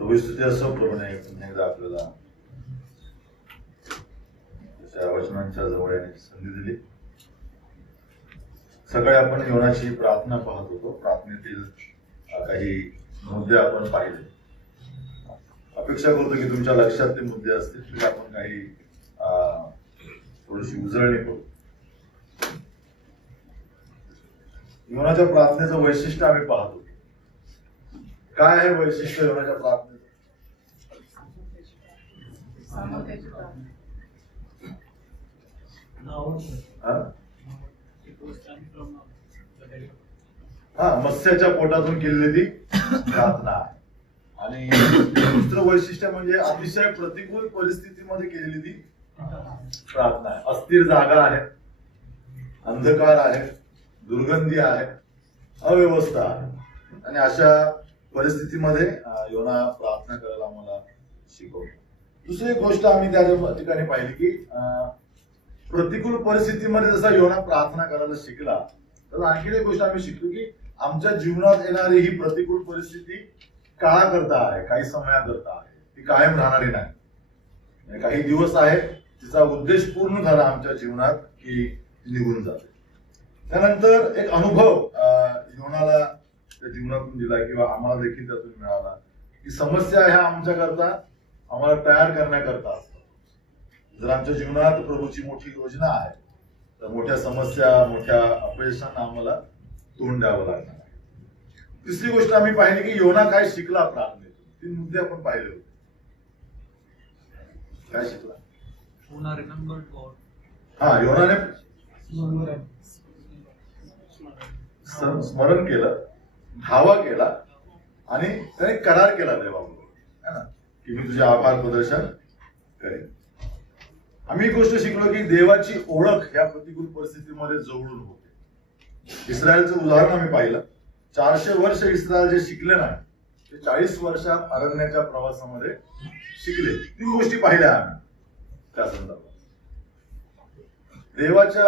प्रभुस्तुती असो प्रभूने पुन्हा एकदा आपल्याला त्या वचनांच्या जवळ येण्याची संधी दिली. सकाळी आपण योनाची प्रार्थना पाहत होतो. प्रार्थनेतील काही मुद्दे आपण पाहिले. अपेक्षा करतो की तुमच्या लक्षात ते मुद्दे असतील तरी आपण काही थोडीशी उजळणी करू. योनाच्या प्रार्थनेचं वैशिष्ट्य आम्ही पाहतो. काय आहे वैशिष्ट्य योनाच्या प्रार्थनेचं? मत्स्याच्या पोटातून केलेली ती प्रार्थना आहे. आणि दुसरं वैशिष्ट्य म्हणजे अतिशय प्रतिकूल परिस्थितीमध्ये केलेली ती प्रार्थना आहे. अस्थिर जागा आहे, अंधकार आहे, दुर्गंधी आहे, अव्यवस्था आहे, आणि अशा परिस्थितीमध्ये योना प्रार्थना करायला आम्हाला शिकवतो. दुसरी गोष्ट आम्ही त्या ठिकाणी पाहिली की प्रतिकूल परिस्थितीमध्ये जसा योना प्रार्थना करायला शिकला, तर आणखी एक गोष्ट आम्ही शिकलो की आमच्या जीवनात येणारी ही प्रतिकूल परिस्थिती काळाकरता आहे, काही समयाकरता आहे, ती कायम राहणारी नाही. काही दिवस आहेत, तिचा उद्देश पूर्ण झाला आमच्या जीवनात की निघून जाते. त्यानंतर एक अनुभव योनाला त्या जीवनातून दिला किंवा आम्हाला देखील त्यातून मिळाला की समस्या ह्या आमच्याकरता आम्हाला तयार करण्याकरता असतात. जर आमच्या जीवनात प्रभूची मोठी योजना आहे तर मोठ्या समस्या, मोठ्या अपयशांना आम्हाला तोंड द्यावं लागणार आहे. तिसरी गोष्ट आम्ही पाहिली की योना काय शिकला प्रार्थनेतून. 3 मुद्दे आपण पाहिले होते. काय शिकला? योनाने स्मरण केलं, धावा केला आणि त्याने करार केला देवाबरोबर, है ना, की मी तुझे आभार प्रदर्शन करेन. आम्ही एक गोष्ट शिकलो की देवाची ओळख या प्रतिकूल परिस्थितीमध्ये जवळून होते. इस्रायलचं उदाहरण आम्ही पाहिलं. 400 वर्ष इस्रायल जे शिकले नाही ते 40 वर्षात अरण्याच्या प्रवासामध्ये शिकले. 3 गोष्टी पाहिल्या आम्ही त्या संदर्भात. देवाच्या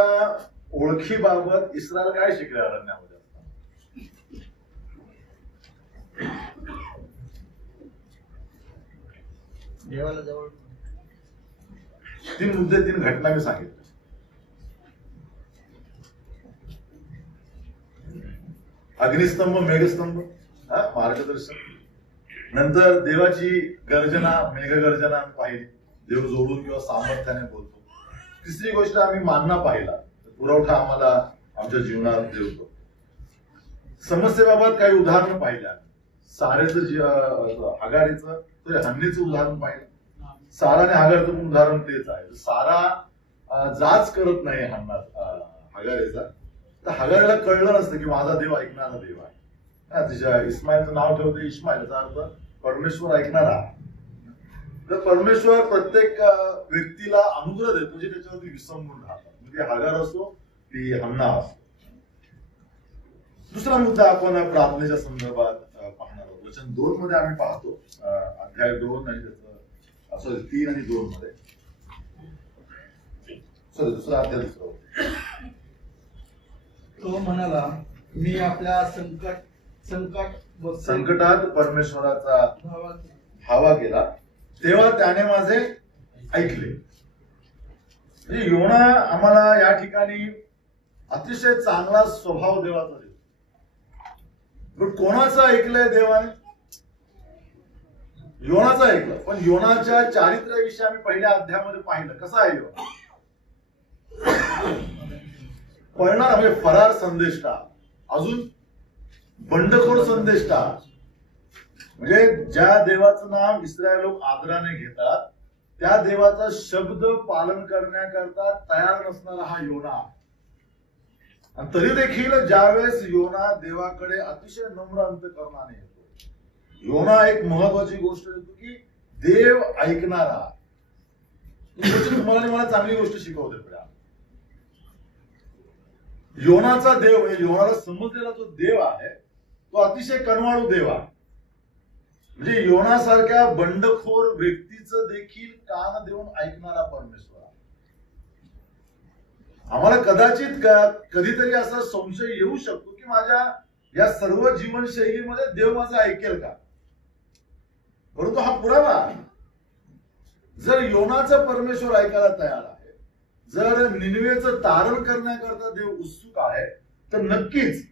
ओळखीबाबत इस्रायल काय शिकले अरण्यामध्ये? देवाला जवळ 3 मुद्दे, 3 घटना मी सांगितल्या. अग्निस्तंभ, मेघस्तंभ, मार्गदर्शन. नंतर देवाची गर्जना, मेघगर्जना पाहिली, देव जोडून किंवा सामर्थ्याने बोलतो. तिसरी गोष्ट आम्ही मानना पाहिला, पुरवठा आम्हाला आमच्या जीवनात देवतो. समस्येबाबत काही उदाहरणं पाहिल्या. हगारीचं हन्नीचं उदाहरण पाहिलं. सारा आणि हगारचं पण उदाहरण तेच आहे. सारा जाच करत नाही हगारीचा, तर हगारीला कळलं नसतं की माझा देव ऐकणारा देव आहे. तिच्या इस्माईलचं नाव ठेवते इस्माईल, याचा अर्थ परमेश्वर ऐकणारा. तर परमेश्वर प्रत्येक व्यक्तीला अनुग्रह देतो जे त्याच्यावरती विसंबून राहतात. म्हणजे हगार असो ती हन्ना असो. दुसरा मुद्दा आपण प्रार्थनेच्या संदर्भात पाहणार आहोत. वचन 2 मध्ये आम्ही पाहतो, अध्याय 2 आणि त्याचं 3 आणि 2 मध्ये. दुसरा अध्याय तो म्हणाला, मी आपल्या संकटात परमेश्वराचा धावा केला तेव्हा त्याने माझे ऐकले. म्हणजे योना आम्हाला या ठिकाणी अतिशय चांगला स्वभाव देवाचा देतो. पण कोणाचं ऐकलंय देवाने? योनाचं ऐकलं. पण योनाच्या चारित्र्याविषयी आम्ही पहिल्या अध्यायामध्ये पाहिलं. कसा आहे योना? पळणार म्हणजे फरार संदेष्टा, अजून बंडखोर संदेष्टा. म्हणजे ज्या देवाचं नाव इस्रायल लोक आदराने घेतात त्या देवाचा शब्द पालन करण्याकरता तयार नसणारा हा योना. आणि तरी देखील ज्यावेळेस योना देवाकडे अतिशय नम्र अंतःकरणाने येतो, योना एक महत्वाची गोष्ट येतो की देव ऐकणारा. तुम्हाला आणि मला चांगली गोष्ट शिकवते. योनाचा देव म्हणजे योनाला समजलेला जो देव आहे तो अतिशय कनवाळू देव आहे. म्हणजे योनासारख्या बंडखोर व्यक्तीचं देखील कान देऊन ऐकणारा परमेश्वर आहे. आम्हाला कदाचित कधीतरी असा संशय येऊ शकतो की माझ्या या सर्व जीवनशैलीमध्ये देव माझं ऐकेल का? परंतु हा पुरावा आहे. जर योनाचं परमेश्वर ऐकायला तयार आहे, जर निनवेचं तारण करण्याकरता देव उत्सुक आहे, तर नक्कीच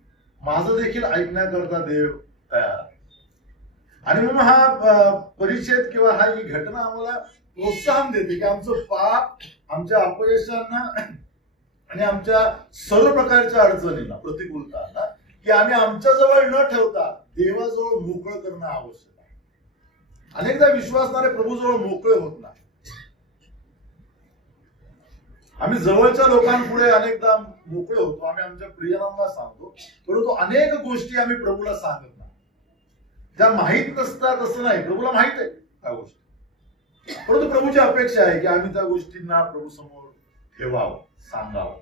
माझं देखील ऐकण्याकरता देव तयार आहे. आणि म्हणून हा परिच्छेद किंवा हा ही घटना आम्हाला प्रोत्साहन देते की आमचं पाप, आमच्या अपयशांना आणि आमच्या सर्व प्रकारच्या अडचणींना, प्रतिकूलतांना, की आम्ही आमच्या जवळ न ठेवता देवाजवळ मोकळं करणं आवश्यक आहे. अनेकदा विश्वासणारे प्रभूजवळ मोकळे होत नाही. आम्ही जवळच्या लोकांपुढे अनेकदा मोकळे होतो, आम्ही आमच्या प्रियजनांना सांगतो, परंतु अनेक गोष्टी आम्ही प्रभूला सांगत नाही. त्या माहीत नसतात असं नाही, प्रभूला माहित आहे त्या गोष्टी, परंतु प्रभूची अपेक्षा आहे की आम्ही त्या गोष्टींना प्रभू समोर ठेवावं, सांगावं.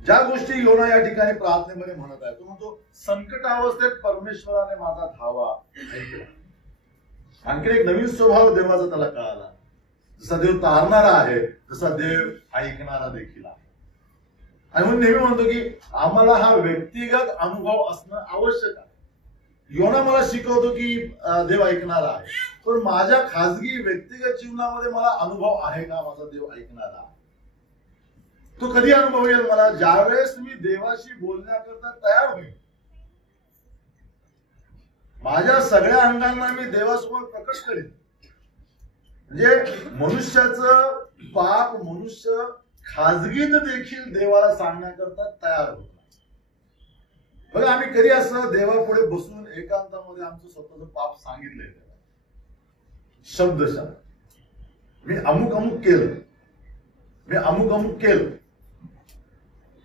ज्या गोष्टी योना या ठिकाणी प्रार्थनेमध्ये म्हणत आहे, तो म्हणतो संकटावस्थेत परमेश्वराने माझा धावा ऐकला. आणखी एक नवीन स्वभाव देवाचा त्याला कळाला. जसा देव तारणारा आहे, तसा देव ऐकणारा देखील आहे. आणि म्हणून नेहमी म्हणतो की आम्हाला हा व्यक्तिगत अनुभव असणं आवश्यक आहे. योना मला शिकवतो की देव ऐकणारा आहे, पण माझ्या खाजगी व्यक्तिगत जीवनामध्ये मला अनुभव आहे का माझा देव ऐकणारा आहे? तो कधी अनुभव येईल मला? ज्यावेळेस मी देवाशी बोलण्याकरता तयार होईल. माझ्या सगळ्या अंगांना मी देवासमोर प्रकट करेन. म्हणजे मनुष्याचं पाप मनुष्य खाजगीत देखील देवाला सांगण्याकरता तयार होतो. बघा, आम्ही कधी असं देवापुढे बसून एकांतामध्ये आमचं स्वतःचं पाप सांगितलंय शब्दशः, मी अमुक अमुक केलं, मी अमुक अमुक केलं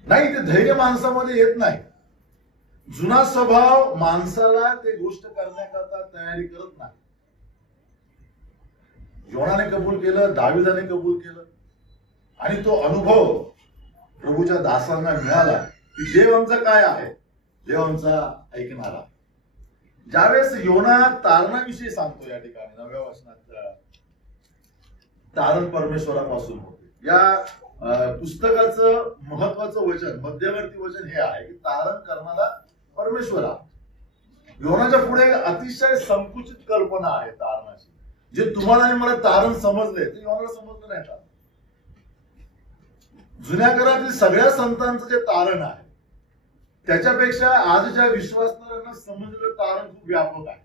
नाही? ते धैर्य माणसामध्ये येत नाही. जुना स्वभाव माणसाला ते गोष्ट करण्याकरता तयारी करत नाही. योनाने कबूल केलं, दाविदाने कबूल केलं, आणि तो अनुभव प्रभूच्या दासांना मिळाला की देव आमचा काय आहे, देव आमचा ऐकणारा. ज्यावेळेस योना तारणाविषयी सांगतो या ठिकाणी 9व्या वचनात, तारण परमेश्वरापासून होते. या पुस्तकाचं महत्वाचं वचन, मध्यवर्ती वचन हे आहे की तारण करणारा परमेश्वर आहे. योनाच्या पुढे अतिशय संकुचित कल्पना आहे तारणाची. जे तुम्हाला आणि मला तारण समजले ते योनाला समजलं नाही. तारण जुन्या करातील सगळ्या संतांचं जे तारण आहे त्याच्यापेक्षा आजच्या विश्वासणाऱ्यांना समजलेलं तारण खूप व्यापक आहे.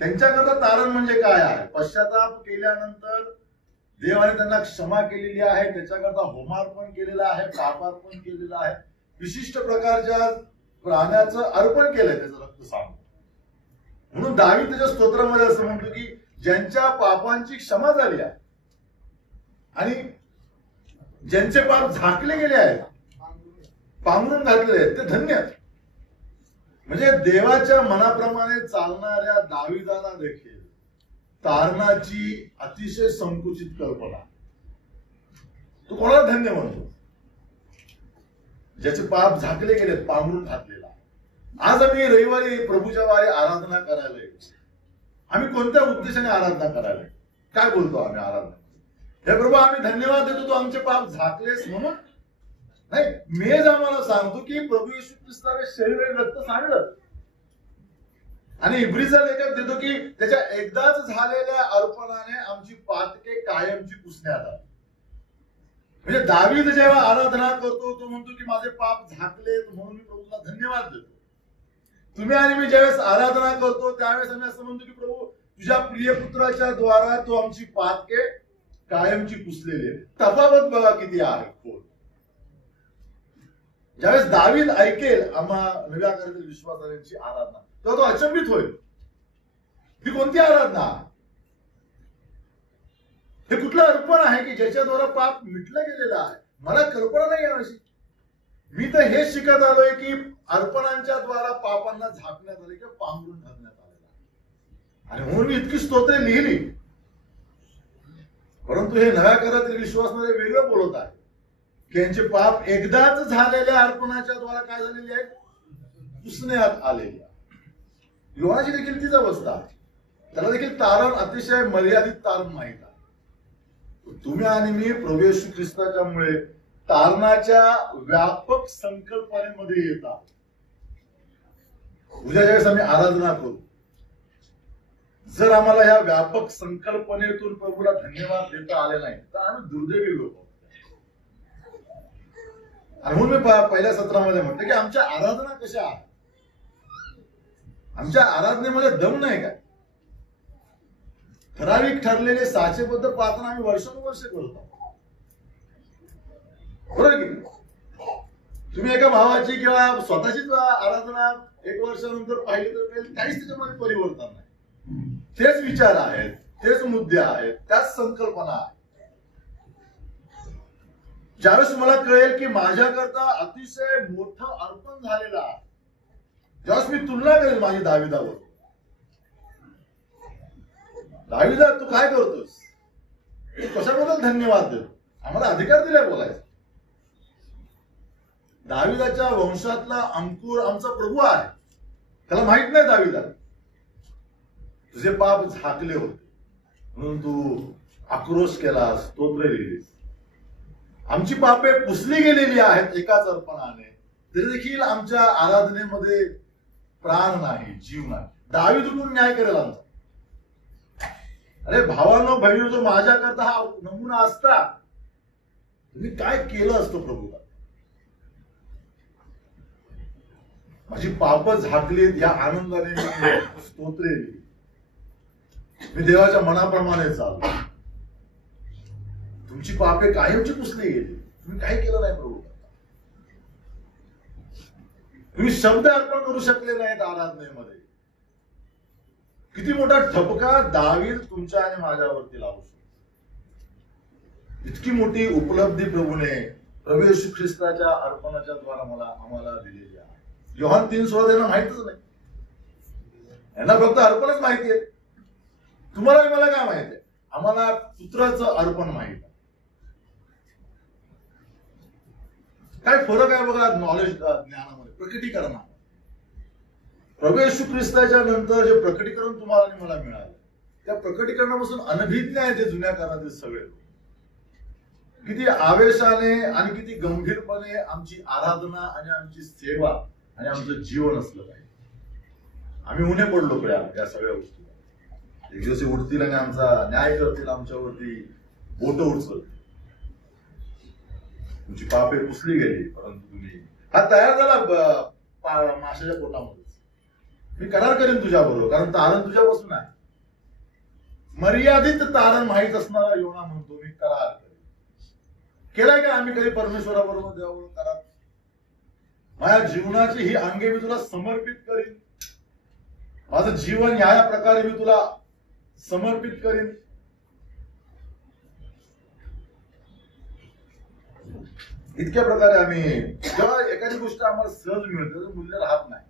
त्यांच्याकरता तारण म्हणजे काय आहे? पश्चाताप केल्यानंतर देवाने त्यांना क्षमा केलेली आहे, त्याच्याकरता होमार्पण केलेलं आहे, पापार्पण केलेलं आहे, विशिष्ट प्रकारच्या प्राण्याचं अर्पण केलंय, त्याचं रक्त सांगतो. म्हणून दावीद त्याच्या स्तोत्रामध्ये असं म्हणतो की ज्यांच्या पापांची क्षमा झाली आहे आणि ज्यांचे पाप झाकले गेले आहेत, पांघरून घातलेले आहेत, ते धन्य. म्हणजे देवाच्या मनाप्रमाणे चालणाऱ्या दाविदाला देखील तारणाची अतिशय संकुचित कल्पना. तो कोणाला धन्य म्हणतो? ज्याचे पाप झाकले गेलेत, पांघरून घातलेला. आज आम्ही रविवारी प्रभूच्या वारी आराधना करायला येतो. आम्ही कोणत्या उद्देशाने आराधना करायला? काय बोलतो आम्ही आराधना? हे प्रभू, आम्ही धन्यवाद देतो तू आमचे पाप झाकलेस म्हणून. नाही, मेज आम्हाला सांगतो की प्रभू येशू ख्रिस्ताने शरीर आणि रक्त सांडलं. आणि इब्रीचा लेखक देतो की त्याच्या एकदाच झालेल्या अर्पणाने आमची पातके कायमची पुसण्यात आली. म्हणजे दावीद जेव्हा आराधना करतो तो म्हणतो की माझे पाप झाकलेत म्हणून मी प्रभूला धन्यवाद देतो. तुम्ही आणि मी ज्यावेळेस आराधना करतो त्यावेळेस आम्ही असं म्हणतो की प्रभू तुझ्या प्रिय पुत्राच्या द्वारा तो आमची पातके कायमची पुसलेली आहे. तफावत बघा किती आहे खोल. ज्यावेळेस दावीद ऐकेल आम्हा नव्या करातील विश्वासाची आराधना, तेव्हा तो अचंबित होईल. ही कोणती आराधना? हे कुठलं अर्पण आहे की ज्याच्याद्वारा पाप मिटलं गेलेलं आहे? मला कल्पना नाही याविषयी. मी तर हे शिकत आलोय की अर्पणांच्या द्वारा पापांना झाकण्यात आले किंवा पांघरून घालण्यात आलेलं. आणि म्हणून मी इतकी स्तोत्रे लिहिली. परंतु हे नव्या करातील विश्वासणारे वेगळं बोलत आहे की यांचे पाप एकदाच झालेल्या अर्पणाच्या द्वारा काय झालेले आहेत? पुसण्यात आलेली आहे. योनाची देखील तीच अवस्था आहे. त्याला देखील तारण अतिशय मर्यादित तारण माहित आहे. तुम्ही आणि मी प्रभू येशू ख्रिस्ताच्या मुळे तारणाच्या व्यापक संकल्पनेमध्ये येतात. उद्या ज्यावेळेस आम्ही आराधना करू, जर आम्हाला या व्यापक संकल्पनेतून प्रभूला धन्यवाद देता आले नाही तर आम्ही दुर्दैवी लोक. आणि म्हणून मी पहिल्या सत्रामध्ये म्हटलं की आमच्या आराधना कशा आहेत, आमच्या आराधनेमध्ये दम नाही का. ठराविक ठरलेले साचेबद्ध प्रार्थना आम्ही वर्षानुवर्ष करतो, बरोबर की. तुम्ही एका भावाची किंवा स्वतःचीच आराधना एक वर्षानंतर पाहिली तर काहीच त्याच्यामध्ये परिवर्तन नाही. तेच विचार आहेत, तेच मुद्दे आहेत, त्याच संकल्पना आहेत. ज्यावेळेस मला कळेल की माझ्याकरता अतिशय मोठं अर्पण झालेलं आहे, ज्यावेळेस मी तुलना करेल माझी दाविदावर. दाविदा तू काय करतोस, तू कशाबद्दल धन्यवाद देतो, आम्हाला अधिकार दिलाय बोलायचा. दाविदाच्या वंशातला अंकुर आमचा प्रभू आहे, त्याला माहित नाही दाविदा तुझे पाप झाकले होते म्हणून तू आक्रोश केला, स्तोत्र लिहिलीस. आमची पापे पुसली गेलेली आहेत एकाच अर्पणाने, तरी देखील आमच्या आराधनेमध्ये प्राण नाही, जीव नाही. दावीद उठून न्याय करेल आमचा. अरे भावांनो बहिणी, जो माझ्याकरता हा नमुना असता तुम्ही काय केलं असतं प्रभूला. माझी पाप झाकलीत या आनंदाने मी स्तोत्रे लिहिली. मी देवाच्या मनाप्रमाणे चाललो. तुमची पापे कायमची पुसली गेली, तुम्ही काही केलं नाही प्रभू. तुम्ही शब्द अर्पण करू शकले नाहीत आराधनेमध्ये. किती मोठा ठपका दावीद तुमच्या आणि माझ्यावरती लावू शकतो. इतकी मोठी उपलब्धी प्रभूने प्रभू येशू ख्रिस्ताच्या अर्पणाच्या द्वारा आम्हाला दिलेली आहे. योहान 3:16 त्यांना माहितच नाही, यांना फक्त अर्पणच माहिती आहे. तुम्हाला मला काय माहिती आहे, आम्हाला पुत्राचं अर्पण माहित आहे. काय फरक आहे बघा नॉलेज ज्ञानामध्ये, प्रकटीकरणामध्ये. प्रभू येशू ख्रिस्ताच्या नंतर जे प्रकटीकरण तुम्हाला आणि मला मिळालं, त्या प्रकटीकरणापासून अनभिज्ञ आहे ते जुन्या काळातील सगळे. किती आवेशाने आणि किती गंभीरपणे आमची आराधना आणि आमची सेवा आणि आमचं जीवन असलं पाहिजे. आम्ही उन्हे पडलो कडे या सगळ्या गोष्टी. एक दिवस उठतील आणि आमचा न्याय करतील, आमच्यावरती बोट उचलतील. तुमची पापे पुसली गेली, परंतु तुम्ही हा तयार झाला माशाच्या पोटामध्ये. मी करार करेन तुझ्या बरोबर, कारण तारण तुझ्यापासून आहे. मर्यादित तारण माहित असणारा योना म्हणतो मी करार करेन. केलाय का आम्ही कधी परमेश्वराबरोबर देवाबरोबर करार. माझ्या जीवनाची ही अंगे मी तुला समर्पित करीन, माझं जीवन या प्रकारे मी तुला समर्पित करीन. इतक्या प्रकारे आम्ही जेव्हा एखादी गोष्ट आम्हाला सहज मिळते त्याचं मूल्य राहत नाही.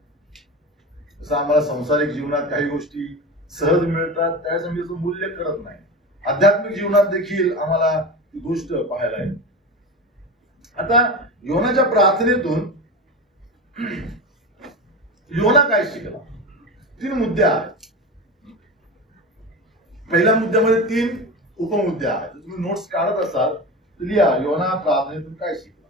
जसं आम्हाला संसारिक जीवनात काही गोष्टी सहज मिळतात त्यावेळेस आम्ही त्याचं मूल्य करत नाही. आध्यात्मिक जीवनात देखील आम्हाला ती गोष्ट पाहायला येते. आता योनाच्या प्रार्थनेतून योना काय शिकला, 3 मुद्दे आहेत. पहिल्या मुद्द्यामध्ये 3 उपमुद्दे आहेत. तुम्ही नोट्स काढत असाल तर लिहा, योना प्रार्थनेतून काय शिकला.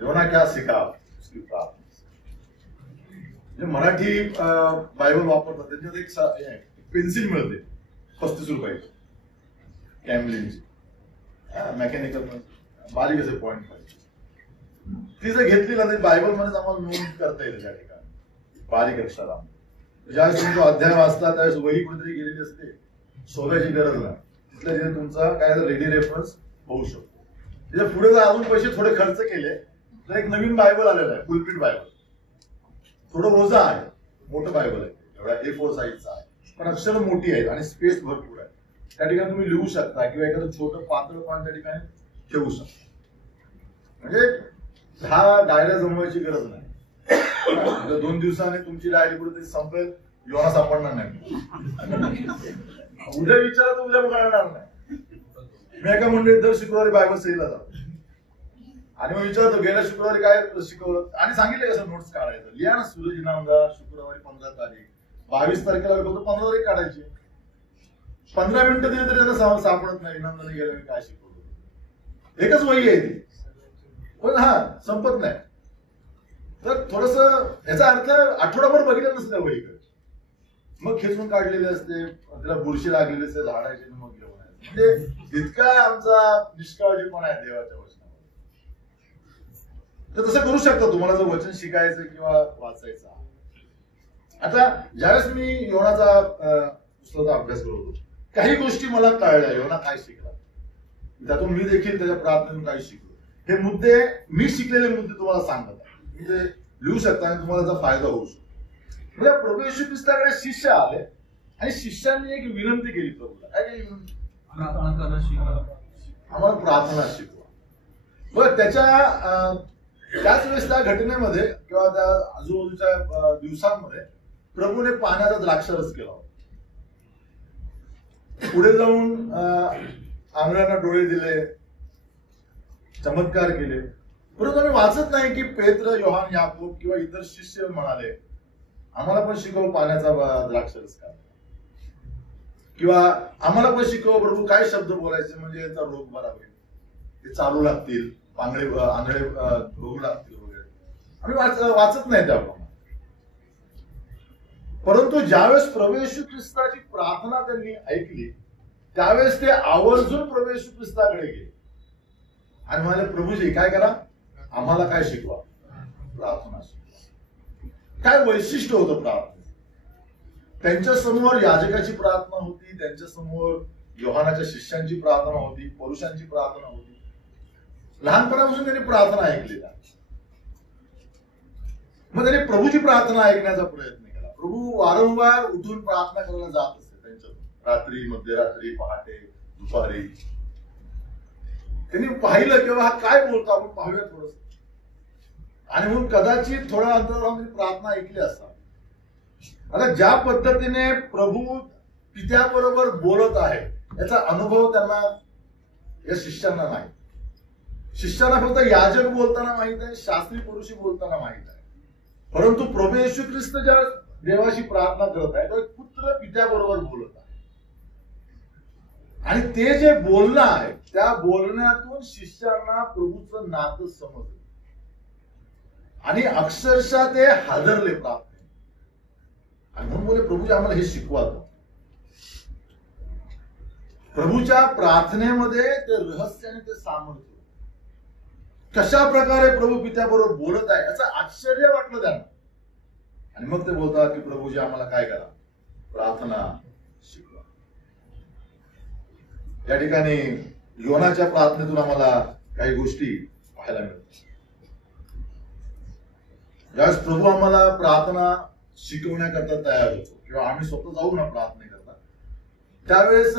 योना क्या सीखा उसकी प्रार्थना. मराठी बायबल वापरतात त्यांच्यात एक पेन्सिल मिळते 35 रुपयाची, कॅमलिनची, मेकॅनिकल बारीक असे पॉइंट पाहिजे. ती जर घेतली ना तरी बायबल मध्येच आम्हाला नोंद करता येते त्या ठिकाणी बारीक अक्षरात. ज्यावेळेस तुम्ही तो अध्याय वाचला त्यावेळेस वही कुठेतरी गेलेली असते, शोधायची गरज नाही. तिथल्या तिथे तुमचा काय रेडी रेफरन्स होऊ शकतो. तिथे पुढे जर अजून पैसे थोडे खर्च केले तर एक नवीन बायबल आलेला आहे, फुलपीट बायबल. थोडं ओझं आहे, मोठं बायबल आहे, एवढा A4 साईजचा आहे, पण अक्षर मोठी आहेत आणि स्पेस भरपूर आहे. त्या ठिकाणी तुम्ही लिहू शकता किंवा एखादं छोटं पातळ पान त्या ठिकाणी ठेवू शकता. म्हणजे हा डायऱ्या जमवायची गरज नाही. 2 दिवसाने तुमची डायरी कुठेतरी संपेल, योना सापडणार नाही. उद्या विचारा तर उद्या कळणार नाही. मी एका मंडळीत दर शुक्रवारी बायबल सहीला जातो आणि मग विचारतो गेल्या शुक्रवारी काय शिकवलं आणि सांगितलं कसं नोट्स काढायचं. लिहा ना, सूरज इनामदार शुक्रवारी 15 तारीख, 22 तारखेला फक्त 15 तारीख काढायची. 15 मिनिटं दिली तरी त्यांना सापडत नाही इनामदाराने गेल्या काय शिकवलं. एकच वही आहे ती, पण संपत नाही. तर थोडस याचा अर्थ आठवडाभर बघितलं नसतं त्या वहीकडे, मग खेचून काढलेले असते, त्याला बुरशी लागलेली असते झाडाची, मग घेऊन म्हणजे इतका आमचा निष्काळजीपणा आहे देवाच्या वचनावर. तर तसं करू शकता तुम्हाला जर वचन शिकायचं किंवा वाचायचं. आता ज्यावेळेस मी योनाचा पुस्तकाचा अभ्यास करत होतो, काही गोष्टी मला कळल्या. योना काय शिकला, त्यातून मी देखील त्याच्या प्रार्थनेतून काही शिकलो. हे मुद्दे मी शिकलेले मुद्दे तुम्हाला सांगत आहे, म्हणजे लिहू शकता आणि तुम्हाला त्याचा फायदा होऊ शकतो. म्हणजे प्रभू येशू ख्रिस्ताकडे शिष्य आले आणि शिष्यांनी एक विनंती केली प्रभूला. काय केली विनंती? आम्हाला प्रार्थना शिकवा. बरं, त्याच वेळेस त्या घटनेमध्ये किंवा त्या आजूबाजूच्या दिवसांमध्ये प्रभूने पाण्याचा द्राक्षारस केला होता. पुढे जाऊन आंधळ्यांना डोळे दिले, चमत्कार केले. परंतु आम्ही वाचत नाही की पेत्र, योहान, याकूब किंवा इतर शिष्य म्हणाले आम्हाला पण शिकव पाण्याचा द्राक्षारस का, किंवा आम्हाला पण शिकव प्रभू काय शब्द बोलायचे म्हणजे याचा रोग बरा होईल, ते चालू लागतील, आंधळे बघू लागतील वगैरे. आम्ही वाचत नाही त्याप्रमाणे. परंतु ज्यावेळेस प्रभू येशू ख्रिस्ताची प्रार्थना त्यांनी ऐकली, त्यावेळेस ते आवर्जून प्रभू येशू ख्रिस्ताकडे गेले आणि म्हणाले प्रभूजी काय करा, आम्हाला काय शिकवा, प्रार्थना शिकवा. काय वैशिष्ट्य होतं प्रार्थना? त्यांच्या समोर याजकाची प्रार्थना होती, त्यांच्या समोर योहानाच्या शिष्यांची प्रार्थना होती, पुरुषांची प्रार्थना होती. लहानपणापासून त्यांनी प्रार्थना ऐकलेला. मग त्यांनी प्रभूची प्रार्थना ऐकण्याचा प्रयत्न केला. प्रभू वारंवार उठून प्रार्थना करायला जात असते त्यांच्यातून, रात्री, मध्यरात्री, पहाटे, दुपारी. त्यांनी पाहिलं किंवा हा काय बोलतो आपण पाहूया थोडस, आणि म्हणून कदाचित थोड्या अंतरावर त्यांनी प्रार्थना ऐकली असतात. आता ज्या पद्धतीने प्रभू पित्याबरोबर बोलत आहे याचा अनुभव त्यांना, या शिष्यांना नाही. शिष्यांना फक्त याजक बोलताना माहित आहे, शास्त्री पुरुषी बोलताना माहित आहे. परंतु प्रभू येशू ख्रिस्त ज्या देवाशी प्रार्थना करत आहे, तो एक पुत्र पित्याबरोबर बोलत आहे. आणि ते जे बोलणं आहे त्या बोलण्यातून शिष्यांना प्रभूचं नातं समजलं आणि अक्षरशः ते हादरले प्रार्थना. आणि म्हणून बोले प्रभूजी आम्हाला हे शिकवा. प्रभूच्या प्रार्थनेमध्ये ते रहस्य आणि ते सामर्थ्य, कशा प्रकारे प्रभू पित्याबरोबर बोलत आहे याचं आश्चर्य वाटलं त्यांना. आणि मग ते बोलतात की प्रभूजी आम्हाला काय करा, प्रार्थना शिकवा. या ठिकाणी योनाच्या प्रार्थनेतून आम्हाला काही गोष्टी पाहायला मिळतात. ज्यावेळेस प्रभू आम्हाला प्रार्थना शिकवण्याकरता तयार होतो किंवा आम्ही स्वतः जाऊ ना प्रार्थनेकरता, त्यावेळेस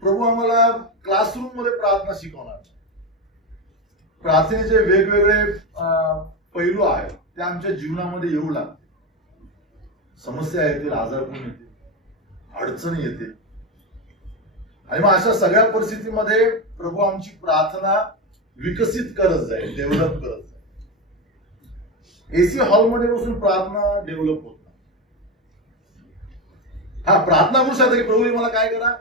प्रभू आम्हाला क्लासरूम मध्ये प्रार्थना शिकवणार. प्रार्थनेचे वेगवेगळे पैलू आहेत ते आमच्या जीवनामध्ये येऊ लागते. समस्या येतील, आजारपण येतील, अडचणी येतील, आणि मग अशा सगळ्या परिस्थितीमध्ये प्रभू आमची प्रार्थना विकसित करत जाईल, डेव्हलप करत जाईल. एसी हॉलमध्ये बसून प्रार्थना डेव्हलप होत नाही. प्रार्थना करू शकता की प्रभू मला काय करा,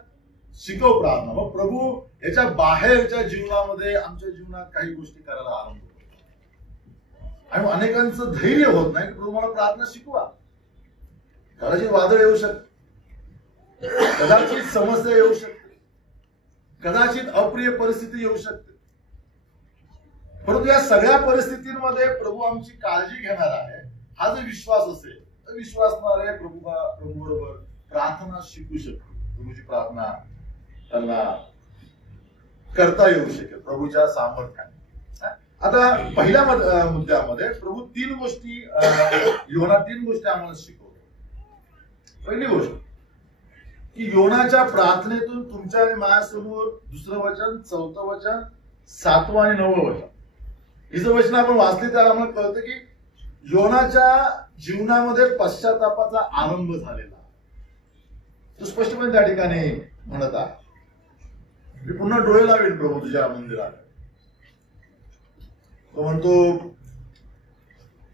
शिकव प्रार्थना. मग प्रभू याच्या बाहेरच्या जीवनामध्ये आमच्या जीवनात काही गोष्टी करायला आरंभ होतो. आणि अनेकांचं धैर्य होत नाही की प्रभू मला प्रार्थना शिकवा. कदाचित वादळ येऊ शकते, कदाचित समस्या येऊ शकते, कदाचित अप्रिय परिस्थिती येऊ शकते. परंतु या सगळ्या परिस्थितींमध्ये प्रभू आमची काळजी घेणार आहे हा जर विश्वास असेल तर विश्वासणारे प्रभू बरोबर प्रार्थना शिकू शकतो. प्रभूची प्रार्थना त्यांना करता येऊ शकेल प्रभूच्या सामर्थ्याने. आता पहिल्या मुद्द्यामध्ये प्रभू तीन गोष्टी आम्हाला शिकवतो. पहिली गोष्ट की योनाच्या प्रार्थनेतून तुमच्या आणि माझ्यासमोर दुसरं वचन, चौथं वचन, 7वं आणि 9वं वचन, ही जर वचन आपण वाचली तर आम्हाला कळतं की योनाच्या जीवनामध्ये पश्चातापाचा आरंभ झालेला. तो स्पष्टपणे त्या ठिकाणी म्हणत आहे, मी पुन्हा डोळे लावेल प्रभू तुझ्या मंदिरात. तो म्हणतो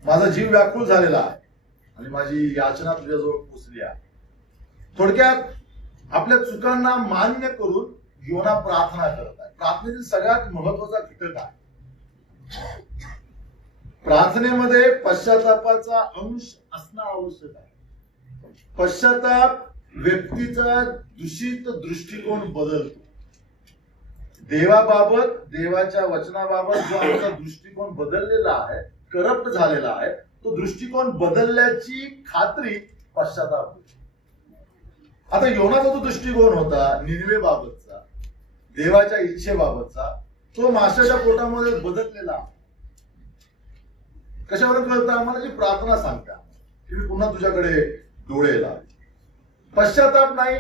माझा जीव व्याकुळ झालेला आहे आणि माझी याचना तुझ्याजवळ पोचली आहे. थोडक्यात आपल्या चुकांना मान्य करून योना प्रार्थना करत आहे. प्रार्थनेतील सगळ्यात महत्वाचा घटक आहे प्रार्थनेमध्ये पश्चातापाचा अंश असणं आवश्यक आहे. पश्चाताप व्यक्तीचा दूषित दृष्टिकोन बदलतो. देवाबाबत, देवाच्या वचनाबाबत जो आमचा दृष्टिकोन बदललेला आहे, करप्ट झालेला आहे, तो दृष्टिकोन बदलल्याची खात्री पश्चाताप होती. आता योनाचा जो दृष्टिकोन होता निनिवे बाबतचा, देवाच्या इच्छेबाबतचा, तो माशाच्या पोटामध्ये बदललेला आहे. कशावरून कळतं आम्हाला? जी प्रार्थना सांगता की मी पुन्हा तुझ्याकडे डोळे लावेन. पश्चाताप नाही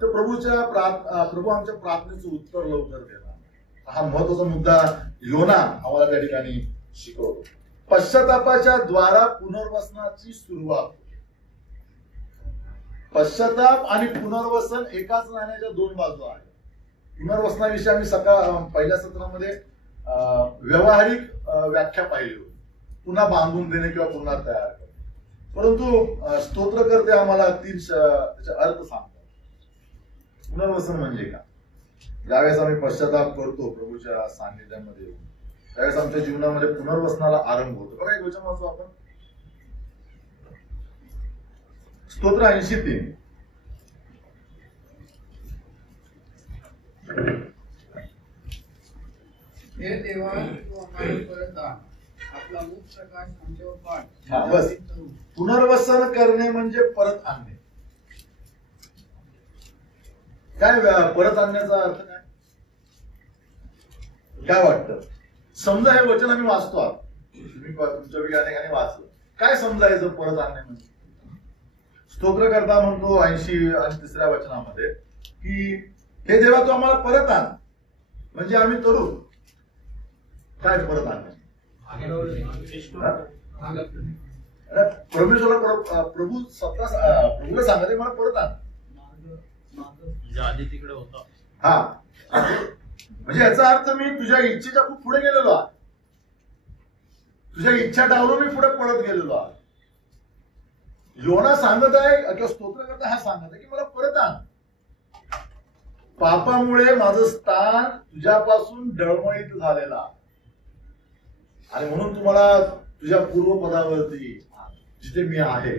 तर प्रभू आमच्या प्रार्थनेचं उत्तर लवकर देणार. हा महत्वाचा मुद्दा योना आम्हाला त्या ठिकाणी शिकवतो. पश्चातापाच्या द्वारा पुनर्वसनाची सुरुवात. पश्चाताप आणि पुनर्वसन एकाच नाण्याच्या दोन बाजू आहेत. पुनर्वसनाविषयी आम्ही पहिल्या सत्रामध्ये व्यावहारिक व्याख्या पाहिली होती, पुन्हा बांधून देणे किंवा पुन्हा तयार करणे. परंतु स्तोत्रकर्ते आम्हाला त्याचे अर्थ सांगतात. पुनर्वसन म्हणजे काय? ज्यावेळेस आम्ही पश्चाताप करतो प्रभूच्या सान्निध्यामध्ये येऊन, त्यावेळेस आमच्या जीवनामध्ये पुनर्वसनाला आरंभ होतो. बघा एक वचन वाचू आपण, स्तोत्र 83. हे देवा तू आम्हाला परत आण, आपला मुख प्रकाश आमच्यावर पाड. हा बस. पुनर्वसन करणे म्हणजे परत आणणे. काय परत आणण्याचा अर्थ काय? काय वाटतं? समजा हे वचन आम्ही वाचतो आहोत, तुम्ही तुमच्या ठिकाणी वाचलं, काय समजायचं परत आणणे म्हणजे? स्तोत्रकर्ता म्हणतो 83 वचनामध्ये की हे देवा तू आम्हाला परत आण, म्हणजे आम्ही करू काय परत आणणे? प्रभू स्वतः प्रभूला सांगते मला परत आण. आधी तिकडे होता. हा म्हणजे याचा अर्थ मी तुझ्या इच्छेच्या खूप पुढे गेलेलो आहे, तुझ्या इच्छा डावलून मी पुढे पळत गेलेलो आहे. योना सांगत आहे किंवा स्तोत्रकर्ता हा सांगत आहे की मला परत आण. पापामुळे माझं स्थान तुझ्यापासून डळमळीत झालेला आहे आणि म्हणून तुम्हाला तुझ्या पूर्वपदावरती जिथे मी आहे,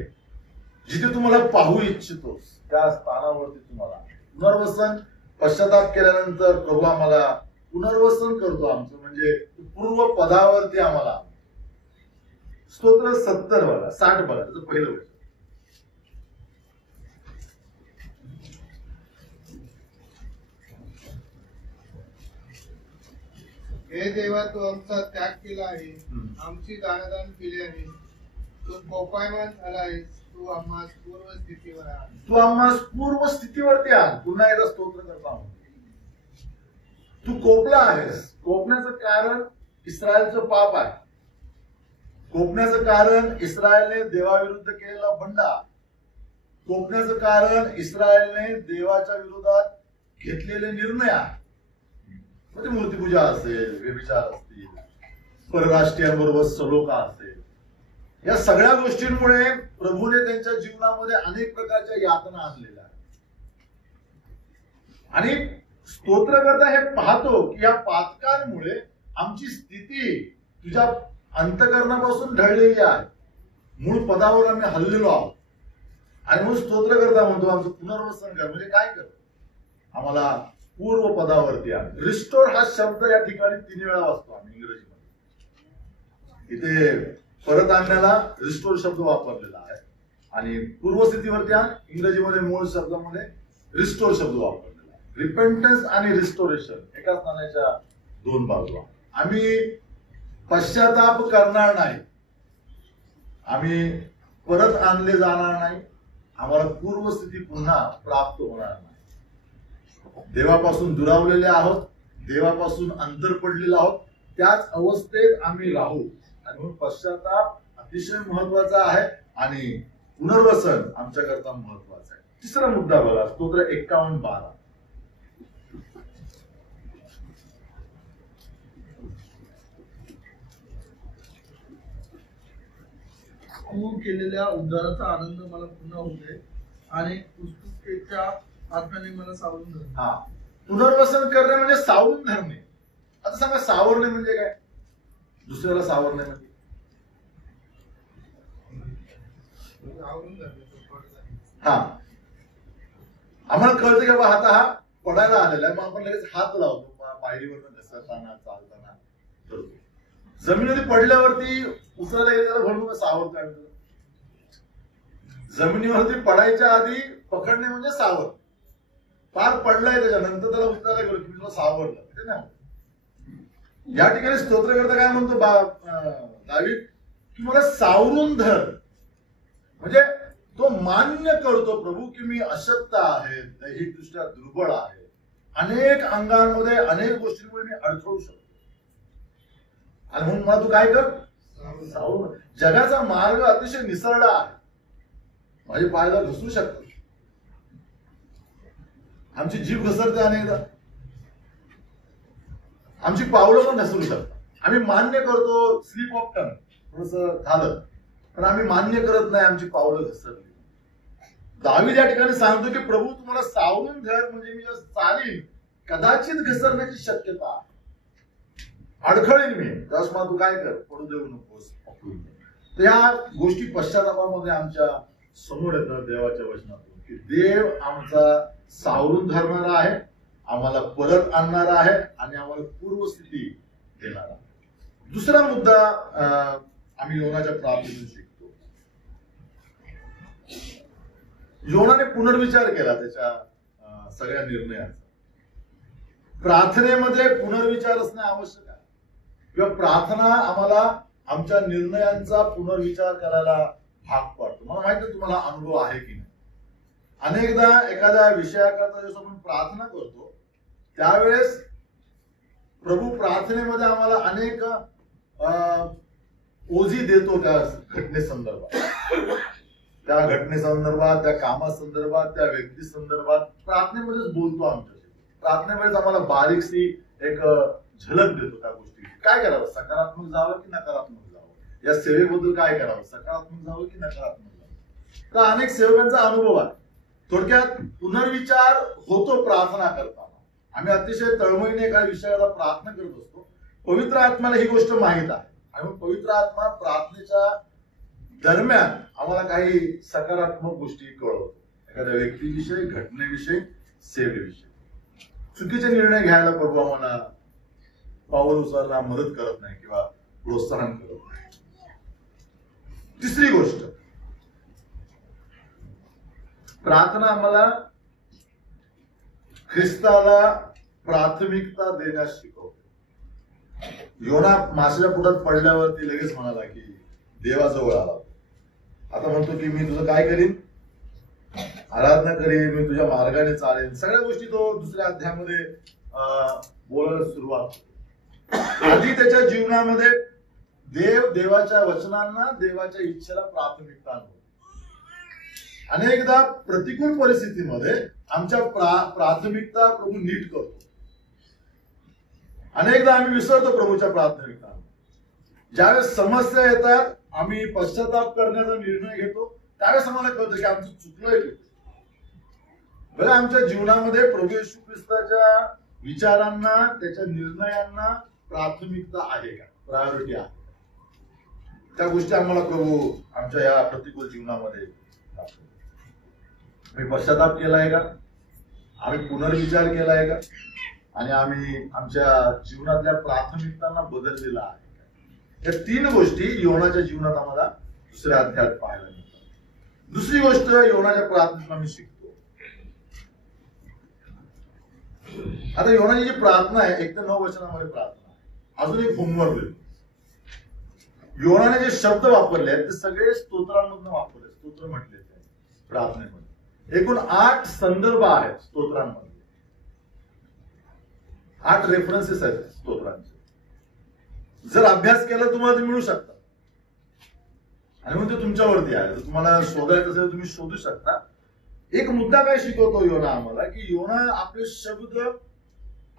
जिथे तुम्हाला पाहू इच्छितोस त्या स्थानावरती तुम्हाला पुनर्वसन. पश्चाताप केल्यानंतर प्रभू आम्हाला पुनर्वसन करतो आमचं, म्हणजे पूर्व पदावरती आम्हाला. स्तोत्र 70 बघा, 60 बघा, त्याचं पहिलं वचन. हे देवा तू आमचा त्याग केला आहे, आमची दानदान केली आहे, तू कोपायमान झाला आहेस, तू आम्हास पूर्व स्थितीवर आण. तू आम्हास पूर्व स्थितीवरती आण. पुन्हा एकदा स्तोत्र करता. तू कोपला आहेस. कोपण्याचं कारण इस्रायलचं पाप आहे. कोपण्याचं कारण इस्रायलने देवाविरुद्ध केलेला बंडा. कोपण्याचं कारण इस्रायलने देवाच्या विरोधात घेतलेले निर्णय आहे. म्हणजे मूर्तीपूजा असेल, व्यभिचार असतील, परराष्ट्रीयांबरोबर सलोखा असेल, या सगळ्या गोष्टींमुळे प्रभूने त्यांच्या जीवनामध्ये अनेक प्रकारच्या यातना आणलेल्या आहेत. आणि स्तोत्रकर्ता हे पाहतो की या पातकांमुळे आमची स्थिती तुझ्या अंतकरणापासून ढळलेली आहे, मूळ पदावर आम्ही हल्लेलो आहोत. आणि म्हणून स्तोत्रकर्ता म्हणतो आमचं पुनर्वसन कर. म्हणजे काय कर? आम्हाला पूर्व पदावरती आण. रिस्टोर हा शब्द या ठिकाणी 3 वेळा वाचतो आम्ही इंग्रजीमध्ये. इथे परत आणण्याला रिस्टोर शब्द वापरलेला आहे आणि पूर्वस्थितीवरती आण इंग्रजीमध्ये मूळ शब्दामध्ये रिस्टोर शब्द वापरलेला आहे. रिपेंटन्स आणि रिस्टोरेशन एकाच नाण्याच्या दोन बाजू. आम्ही पश्चाताप करणार नाही, आम्ही परत आणले जाणार नाही, आम्हाला पूर्वस्थिती पुन्हा प्राप्त होणार नाही. देवापासून दुरावलेले आहोत, देवापासून अंतर पडलेलो आहोत, त्याच अवस्थेत आम्ही राहू. आणि म्हणून पश्चाताप अतिशय महत्वाचा आहे आणि पुनर्वसन आमच्याकरता महत्वाचं आहे. तिसरा मुद्दा बघा, स्तोत्र 51:12. तू केलेल्या उद्धाराचा आनंद मला पुन्हा होऊ दे आणि उत्सुकतेच्या आत्म्याने मला सावरून धर. हा, पुनर्वसन करणे म्हणजे सावरून धरणे. आता सांगा सावरणे म्हणजे काय? दुसऱ्याला सावरण्यामध्ये. आवरून धरलं तो पडला. हा, आम्हाला कळतं की बाबा आता हा पडायला आलेला आहे, मग आपण लगेच हात लावतो पायरीवर घसरताना चालताना करतो. जमिनीवरती पडल्यावरती उचलायला गेलं त्याला म्हणून सावरत काय म्हणतो. जमिनीवरती पडायच्या आधी पकडणे म्हणजे सावर. पार पडलाय त्याच्यानंतर त्याला उचलायला गेलो की तुला सावरलं ते ना. या ठिकाणी स्तोत्रकर्ता काय म्हणतो दावीद की मला सावरून धर, म्हणजे तो मान्य करतो प्रभू की मी अशक्त आहे, दैहिकदृष्ट्या दुर्बळ आहे, अनेक अंगांमध्ये अनेक गोष्टींमुळे मी अडथळू शकतो. आणि म्हणून मला तू काय कर, सावरून. जगाचा मार्ग अतिशय निसरडा आहे, माझे पायाला घसरू शकतात, आमची जीभ घसरते अनेकदा, आमची पावलं पण घसरू शकतात. आम्ही मान्य करतो स्लिप ऑफ टंग थोडस झालं, पण आम्ही मान्य करत नाही आमची पावलं घसरली. दावीद या ठिकाणी सांगतो की प्रभू तुम्हाला सावरून धर, म्हणजे मी चालीन, कदाचित घसरण्याची शक्यता आहे, अडखळीन मी, त्यावेळेस मला तू काय कर, पडू देऊ नकोस. तर या गोष्टी पश्चातापामध्ये आमच्या समोर येतात देवाच्या वचनातून की देव आमचा सावरून धरणारा आहे, आम्हाला परत आणणारा आहे आणि आम्हाला पूर्वस्थिती देणारा. दुसरा मुद्दा आम्ही योनाच्या प्रार्थनेतून शिकतो. योनाने पुनर्विचार केला त्याच्या सगळ्या निर्णयांचा. प्रार्थनेमध्ये पुनर्विचार असणे आवश्यक आहे, किंवा प्रार्थना आम्हाला आमच्या निर्णयांचा पुनर्विचार करायला भाग पाडतो. मला माहिती आहे तुम्हाला अनुभव आहे की नाही. अनेकदा एखाद्या विषयाकरता जसं आपण प्रार्थना करतो त्यावेळेस प्रभू प्रार्थनेमध्ये आम्हाला अनेक ओझी देतो त्या घटनेसंदर्भात, त्या घटनेसंदर्भात, त्या कामासंदर्भात, त्या व्यक्ती संदर्भात प्रार्थनेमध्येच बोलतो आमच्याशी. प्रार्थनेमध्येच आम्हाला बारीकशी एक झलक देतो त्या गोष्टी. काय करावं, सकारात्मक जावं की नकारात्मक जावं, या सेवेबद्दल काय करावं, सकारात्मक जावं की नकारात्मक जावं. तर अनेक सेवकांचा अनुभव आहे. थोडक्यात पुनर्विचार होतो प्रार्थना करताना. आम्ही अतिशय तळमळीने एका विषयाला प्रार्थना करत असतो. पवित्र आत्म्याला ही गोष्ट माहीत आहे आणि पवित्र आत्मा प्रार्थनेच्या दरम्यान आम्हाला काही सकारात्मक गोष्टी कळवतो, एखाद्या व्यक्तीविषयी, घटनेविषयी, सेवेविषयी. चुकीचे निर्णय घ्यायला प्रभू आम्हाला पाऊल उचलायला मदत करत नाही किंवा प्रोत्साहन करत नाही. तिसरी गोष्ट, प्रार्थना आम्हाला ख्रिस्ताला प्राथमिकता देण्यास शिकवते. योना माशाच्या पोटात पडल्यावरती लगेच म्हणाला की देवाजवळ आला. आता म्हणतो की मी तुझं काय करीन, आराधना करीन, मी तुझ्या मार्गाने चालेन. सगळ्या गोष्टी तो दुसऱ्या अध्यायामध्ये बोलायला सुरुवात करतो. आधी त्याच्या जीवनामध्ये देवाच्या वचनांना, देवाच्या इच्छेला प्राथमिकता नव्हती. अनेकदा प्रतिकूल परिस्थितीमध्ये आमच्या प्राथमिकता प्रभू नीट करतो. अनेकदा आम्ही विसरतो प्रभूच्या प्राथमिकता. ज्यावेळेस समस्या येतात, आम्ही पश्चाताप करण्याचा निर्णय घेतो, त्यावेळेस आम्हाला कळतं की आमचं चुकलंय. बरं, आमच्या जीवनामध्ये प्रभू येशू ख्रिस्ताच्या विचारांना, त्याच्या निर्णयांना प्राथमिकता आहे का, प्रायोरिटी आहे. त्या गोष्टी आम्हाला प्रभू आमच्या या प्रतिकूल जीवनामध्ये दाखवतो. आम्ही पश्चाताप केलाय का, आम्ही पुनर्विचार केलाय का, आणि आम्ही आमच्या जीवनातल्या प्राथमिकतांना बदललेला आहे. या तीन गोष्टी योनाच्या जीवनात आम्हाला दुसऱ्या अध्यायात पाहायला मिळतात. दुसरी गोष्ट योनाच्या प्रार्थनेतून आम्ही शिकतो. आता योनाची जी प्रार्थना आहे 1 ते 9 वचनामध्ये प्रार्थना आहे. अजून एक होमवर्क देतो. योनाने जे शब्द वापरले आहेत ते सगळे स्तोत्रांमधून वापरले, स्तोत्र म्हटले प्रार्थनेमध्ये. एकूण 8 संदर्भ आहेत स्तोत्रांमध्ये, 8 रेफरन्सेस आहेत स्तोत्रांचे. जर अभ्यास केला तुम्हाला ते मिळू शकता, आणि म्हणून ते तुमच्यावरती आहे. जर तुम्हाला शोधायचं असेल तुम्ही शोधू शकता. एक मुद्दा काय शिकवतो योना आम्हाला, की योना आपले शब्द,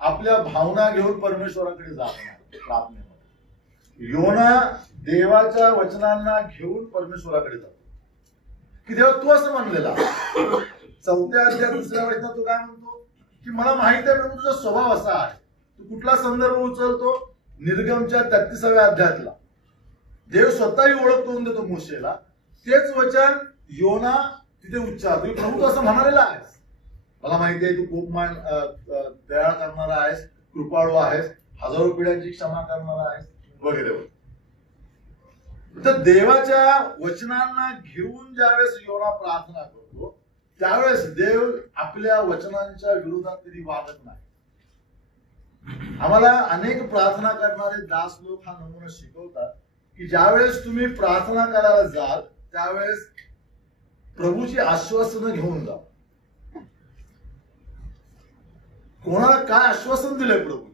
आपल्या भावना घेऊन परमेश्वराकडे जात नाही प्रार्थनेमध्ये. योना देवाच्या वचनांना घेऊन परमेश्वराकडे जातो की देवा तू असं म्हणलेला. 4थ्या अध्यायात 2ऱ्या वचनात तो काय म्हणतो की मला माहित आहे प्रभू तुझा स्वभाव असा आहे, तू कुठला संदर्भ उचलतो निर्गमच्या 33व्या अध्यायातला देव स्वतःही ओळख करून देतो मोशेला. तेच वचन योना तिथे उच्चार, तुम्ही प्रभू असं म्हणालेला आहेस, मला माहिती आहे तू कोपमान दयाळ करणारा आहेस, कृपाळू आहेस, हजारो पिढ्यांची क्षमा करणारा आहेस वगैरे. तर देवाच्या वचनांना घेऊन ज्यावेळेस योना प्रार्थना करतो त्यावेळेस देव आपल्या वचनांच्या विरोधात कधी वागत नाही. आम्हाला अनेक प्रार्थना करणारे दास लोक हा नमुना शिकवतात की ज्यावेळेस तुम्ही प्रार्थना करायला जाल त्यावेळेस प्रभूची आश्वासनं घेऊन जा. कोणाला काय आश्वासन दिलंय प्रभू,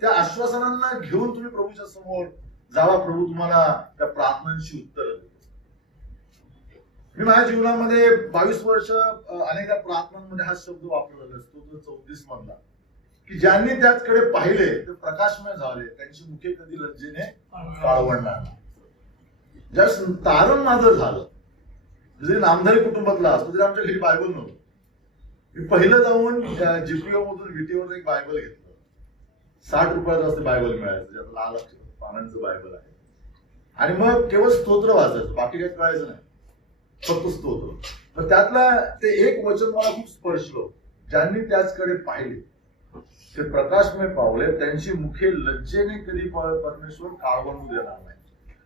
त्या आश्वासनांना घेऊन तुम्ही प्रभूच्या समोर जावा. प्रभू तुम्हाला त्या प्रार्थनांची उत्तर देतो. मी माझ्या जीवनामध्ये 22 वर्ष अनेक प्रार्थनांमध्ये हा शब्द वापरलेला असतो, तो 34 मधला, की ज्यांनी त्याचकडे पाहिले ते प्रकाशमय झाले, त्यांची मुखे कधी लज्जेने काळवणार. ज्यावेळेस तारण माझं झालं, जरी नामधारी कुटुंबातला असतो तरी आमच्या घरी बायबल नव्हतं. मी पहिलं जाऊन जीपीओ मधून विटीवर एक बायबल घेतलं. 60 रुपयाचं असते बायबल मिळायचं, ज्यात लाल पानांचं बायबल आहे. आणि मग केवळ स्तोत्र वाचायचं, बाकी काही कळायचं नाही, फक्त स्तोत्र. तर त्यातला ते एक वचन मला खूप स्पर्शलं, ज्यांनी त्याचकडे पाहिले ते प्रकाशमय पावले, त्यांची मुखे लज्जेने कधी परमेश्वर काळवणू देणार नाही.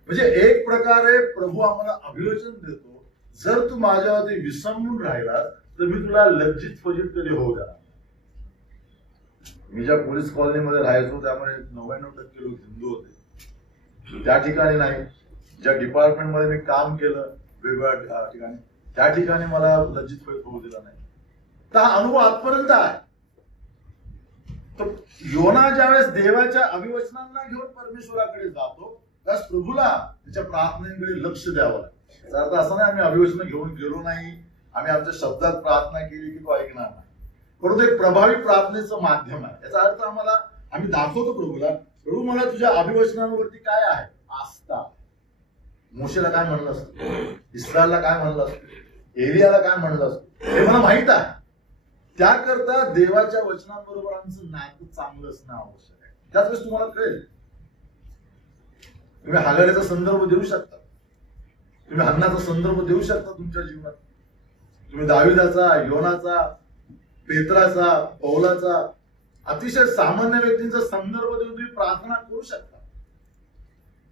म्हणजे एक प्रकारे प्रभू आम्हाला अभिवचन देतो, जर तू माझ्यावरती विसंबून राहिला तर मी तुला लज्जित फजित कधी होऊ देणार. मी ज्या पोलीस कॉलनीमध्ये राहायचो त्यामुळे 99% लोक हिंदू होते. त्या ठिकाणी नाही, ज्या डिपार्टमेंटमध्ये मी काम केलं वेगवेगळ्या ठिकाणी, त्या ठिकाणी मला लज्जित फजित होऊ दिला नाही. तर हा अनुभव आजपर्यंत आहे. तर योना ज्यावेळेस देवाच्या अभिवचनांना घेऊन परमेश्वराकडे जातो त्यास प्रभूला त्याच्या प्रार्थनेकडे लक्ष द्यावं लागतं. त्याचा अर्थ असा नाही आम्ही अभिवचन घेऊन गेलो नाही, आम्ही आमच्या शब्दात प्रार्थना केली की तो ऐकणार नाही, परंतु एक प्रभावी प्रार्थनेचं माध्यम आहे. याचा अर्थ आम्ही दाखवतो प्रभूला, प्रभू मला तुझ्या अभिवचनांवरती काय आहे आस्था. मोशेला काय म्हणलं असतं, इस्रायलला काय म्हणलं असतं, एलियाला काय म्हणलं असतं हे मला माहित आहे. त्याकरता देवाच्या वचनांबरोबर आमचं नातं चांगलं असणं आवश्यक आहे. त्याच वेळेस तुम्हाला कळेल. तुम्ही हागाऱ्याचा संदर्भ देऊ शकता, तुम्ही हन्नाचा संदर्भ देऊ शकता तुमच्या जीवनात, तुम्ही दाविदाचा, योनाचा, पेत्राचा, पौलाचा, अतिशय सामान्य व्यक्तींचा संदर्भ देऊन तुम्ही प्रार्थना करू शकता.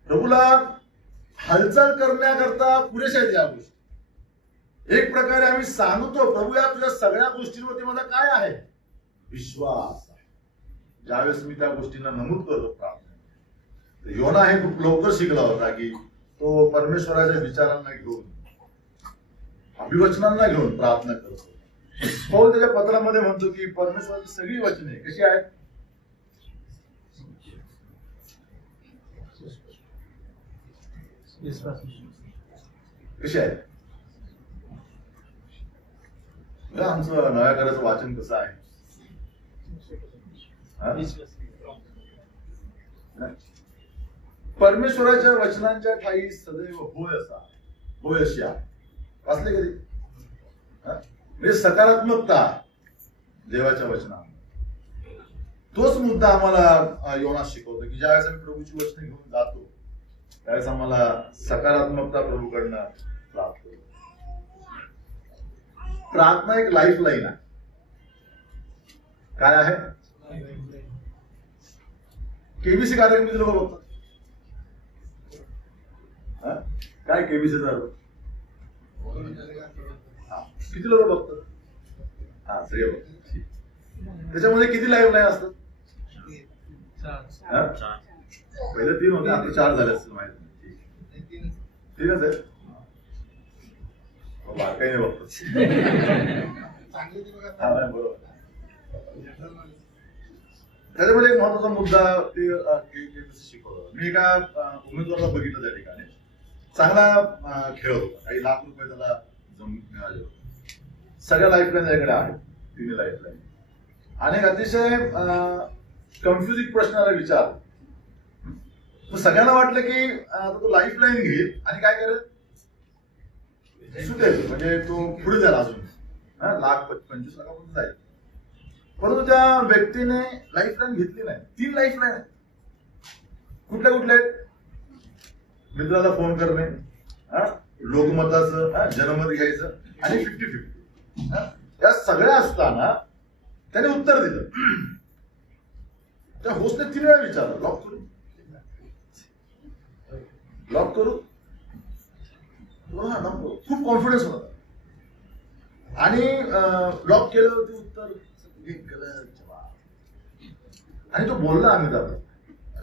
प्रभूला हालचाल करण्याकरता पुरेशा आहेत या गोष्टी. एक प्रकारे आम्ही सांगतो प्रभू या तुझ्या सगळ्या गोष्टींवरती माझा काय आहे विश्वास आहे. ज्यावेळेस मी त्या गोष्टींना नमूद करतो प्रार्थना, योना हे खूप लवकर शिकला होता की तो परमेश्वराच्या विचारांना घेऊन अभिवचनांना घेऊन प्रार्थना करतो. पौल त्याच्या पत्रामध्ये म्हणतो की परमेश्वराची सगळी वचने कशी आहेत, कशी आहेत. आमचं नव्या करायचं वाचन कसं आहे, परमेश्वराच्या वचनांच्या ठाई सदैव होय असा, होय अशी आहे. वाचले कधी? म्हणजे सकारात्मकता देवाच्या वचनात. तोच मुद्दा आम्हाला योना शिकवतो की ज्यावेळेस आम्ही प्रभूची वचने घेऊन जातो त्यावेळेस आम्हाला सकारात्मकता प्रभूकडनं प्राप्त होते. प्रार्थना एक लाईफ लाईन आहे. काय आहे? केबीसी कार्यक्रम किती लोक बघतात? काय केबीसीचा अर्थ? किती लोक बघतात? हा सगळे बघतात. त्याच्यामध्ये किती लाईव्ह लाईन असतात? पहिले 3 होते, आता 4 झाले असतील माहित नाही. 3च आहेत. बारकाई नाही बघतात. बरोबर. त्याच्यामध्ये एक महत्वाचा मुद्दा ते शिकवलं. मी एका उमेदवाराला बघितलं त्या ठिकाणी, चांगला खेळत होता, काही लाख रुपये त्याला मिळाले होते. सगळ्या लाईफलाईन त्याच्याकडे आहेत, 3 लाईफलाईन. आणि अतिशय कन्फ्युजिंग प्रश्नाला विचार. सगळ्यांना वाटलं की तो लाईफलाईन घेईल आणि काय करेल, सुटेल, म्हणजे तो पुढे जाईल अजून 1,25 लाखापर्यंत जाईल. परंतु त्या व्यक्तीने लाईफलाईन घेतली नाही. 3 लाईफलाईन. कुठल्या कुठल्या आहेत? मित्राला फोन करणे, लोकमताचं जनमत घ्यायचं आणि 50-50 या सगळ्या असताना त्याने उत्तर दिलं. त्या होस्टने 3 वेळा विचारलं, लॉक करू लॉक करू, खूप कॉन्फिडन्स होता आणि लॉक केलं होतं उत्तर आणि तो बोलला अमिताभ,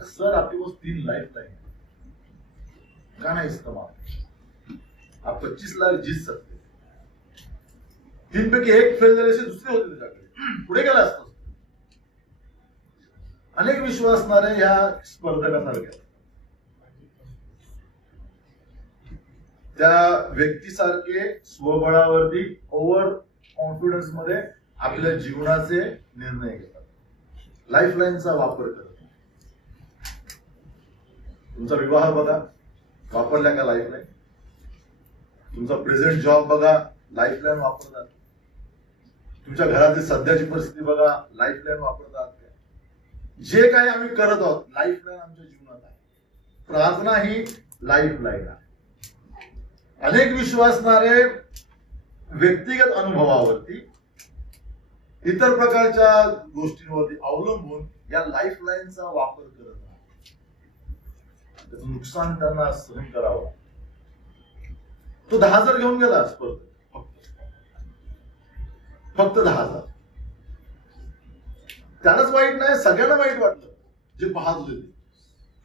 सर आपके पास 3 लाइफ लाइन का ना इस्तेमाल, आप 25 लाख जीत सकते. 3 पैकी 1 फेल झाले असे दुसरे होते त्याच्याकडे, पुढे गेला असतो. अनेक विश्वासणारे ह्या स्पर्धकासारख्या त्या व्यक्तीसारखे स्वबळावरती ओव्हर कॉन्फिडन्स मध्ये आपल्या जीवनाचे निर्णय घेतात, लाईफलाईनचा वापर करतात. तुमचा विवाह बघा, वापरल्या का लाईफलाईन? तुमचा प्रेझेंट जॉब बघा, लाईफलाईन वापरतात. तुमच्या घरातील सध्याची परिस्थिती बघा, लाईफलाईन वापरतात. जे काही आम्ही करत आहोत लाईफलाईन आमच्या जीवनात आहे. प्रार्थना ही लाईफलाईन आहे. अनेक विश्वासणारे व्यक्तिगत अनुभवावरती, इतर प्रकारच्या गोष्टींवरती अवलंबून या लाईफलाईनचा वापर करत आहेत. त्याचं नुकसान त्यांना सहन करावं. तो 10,000 घेऊन गेला स्पर्धेत, फक्त 10,000. त्यालाच वाईट नाही, सगळ्यांना वाईट वाटलं जे पाहत होते.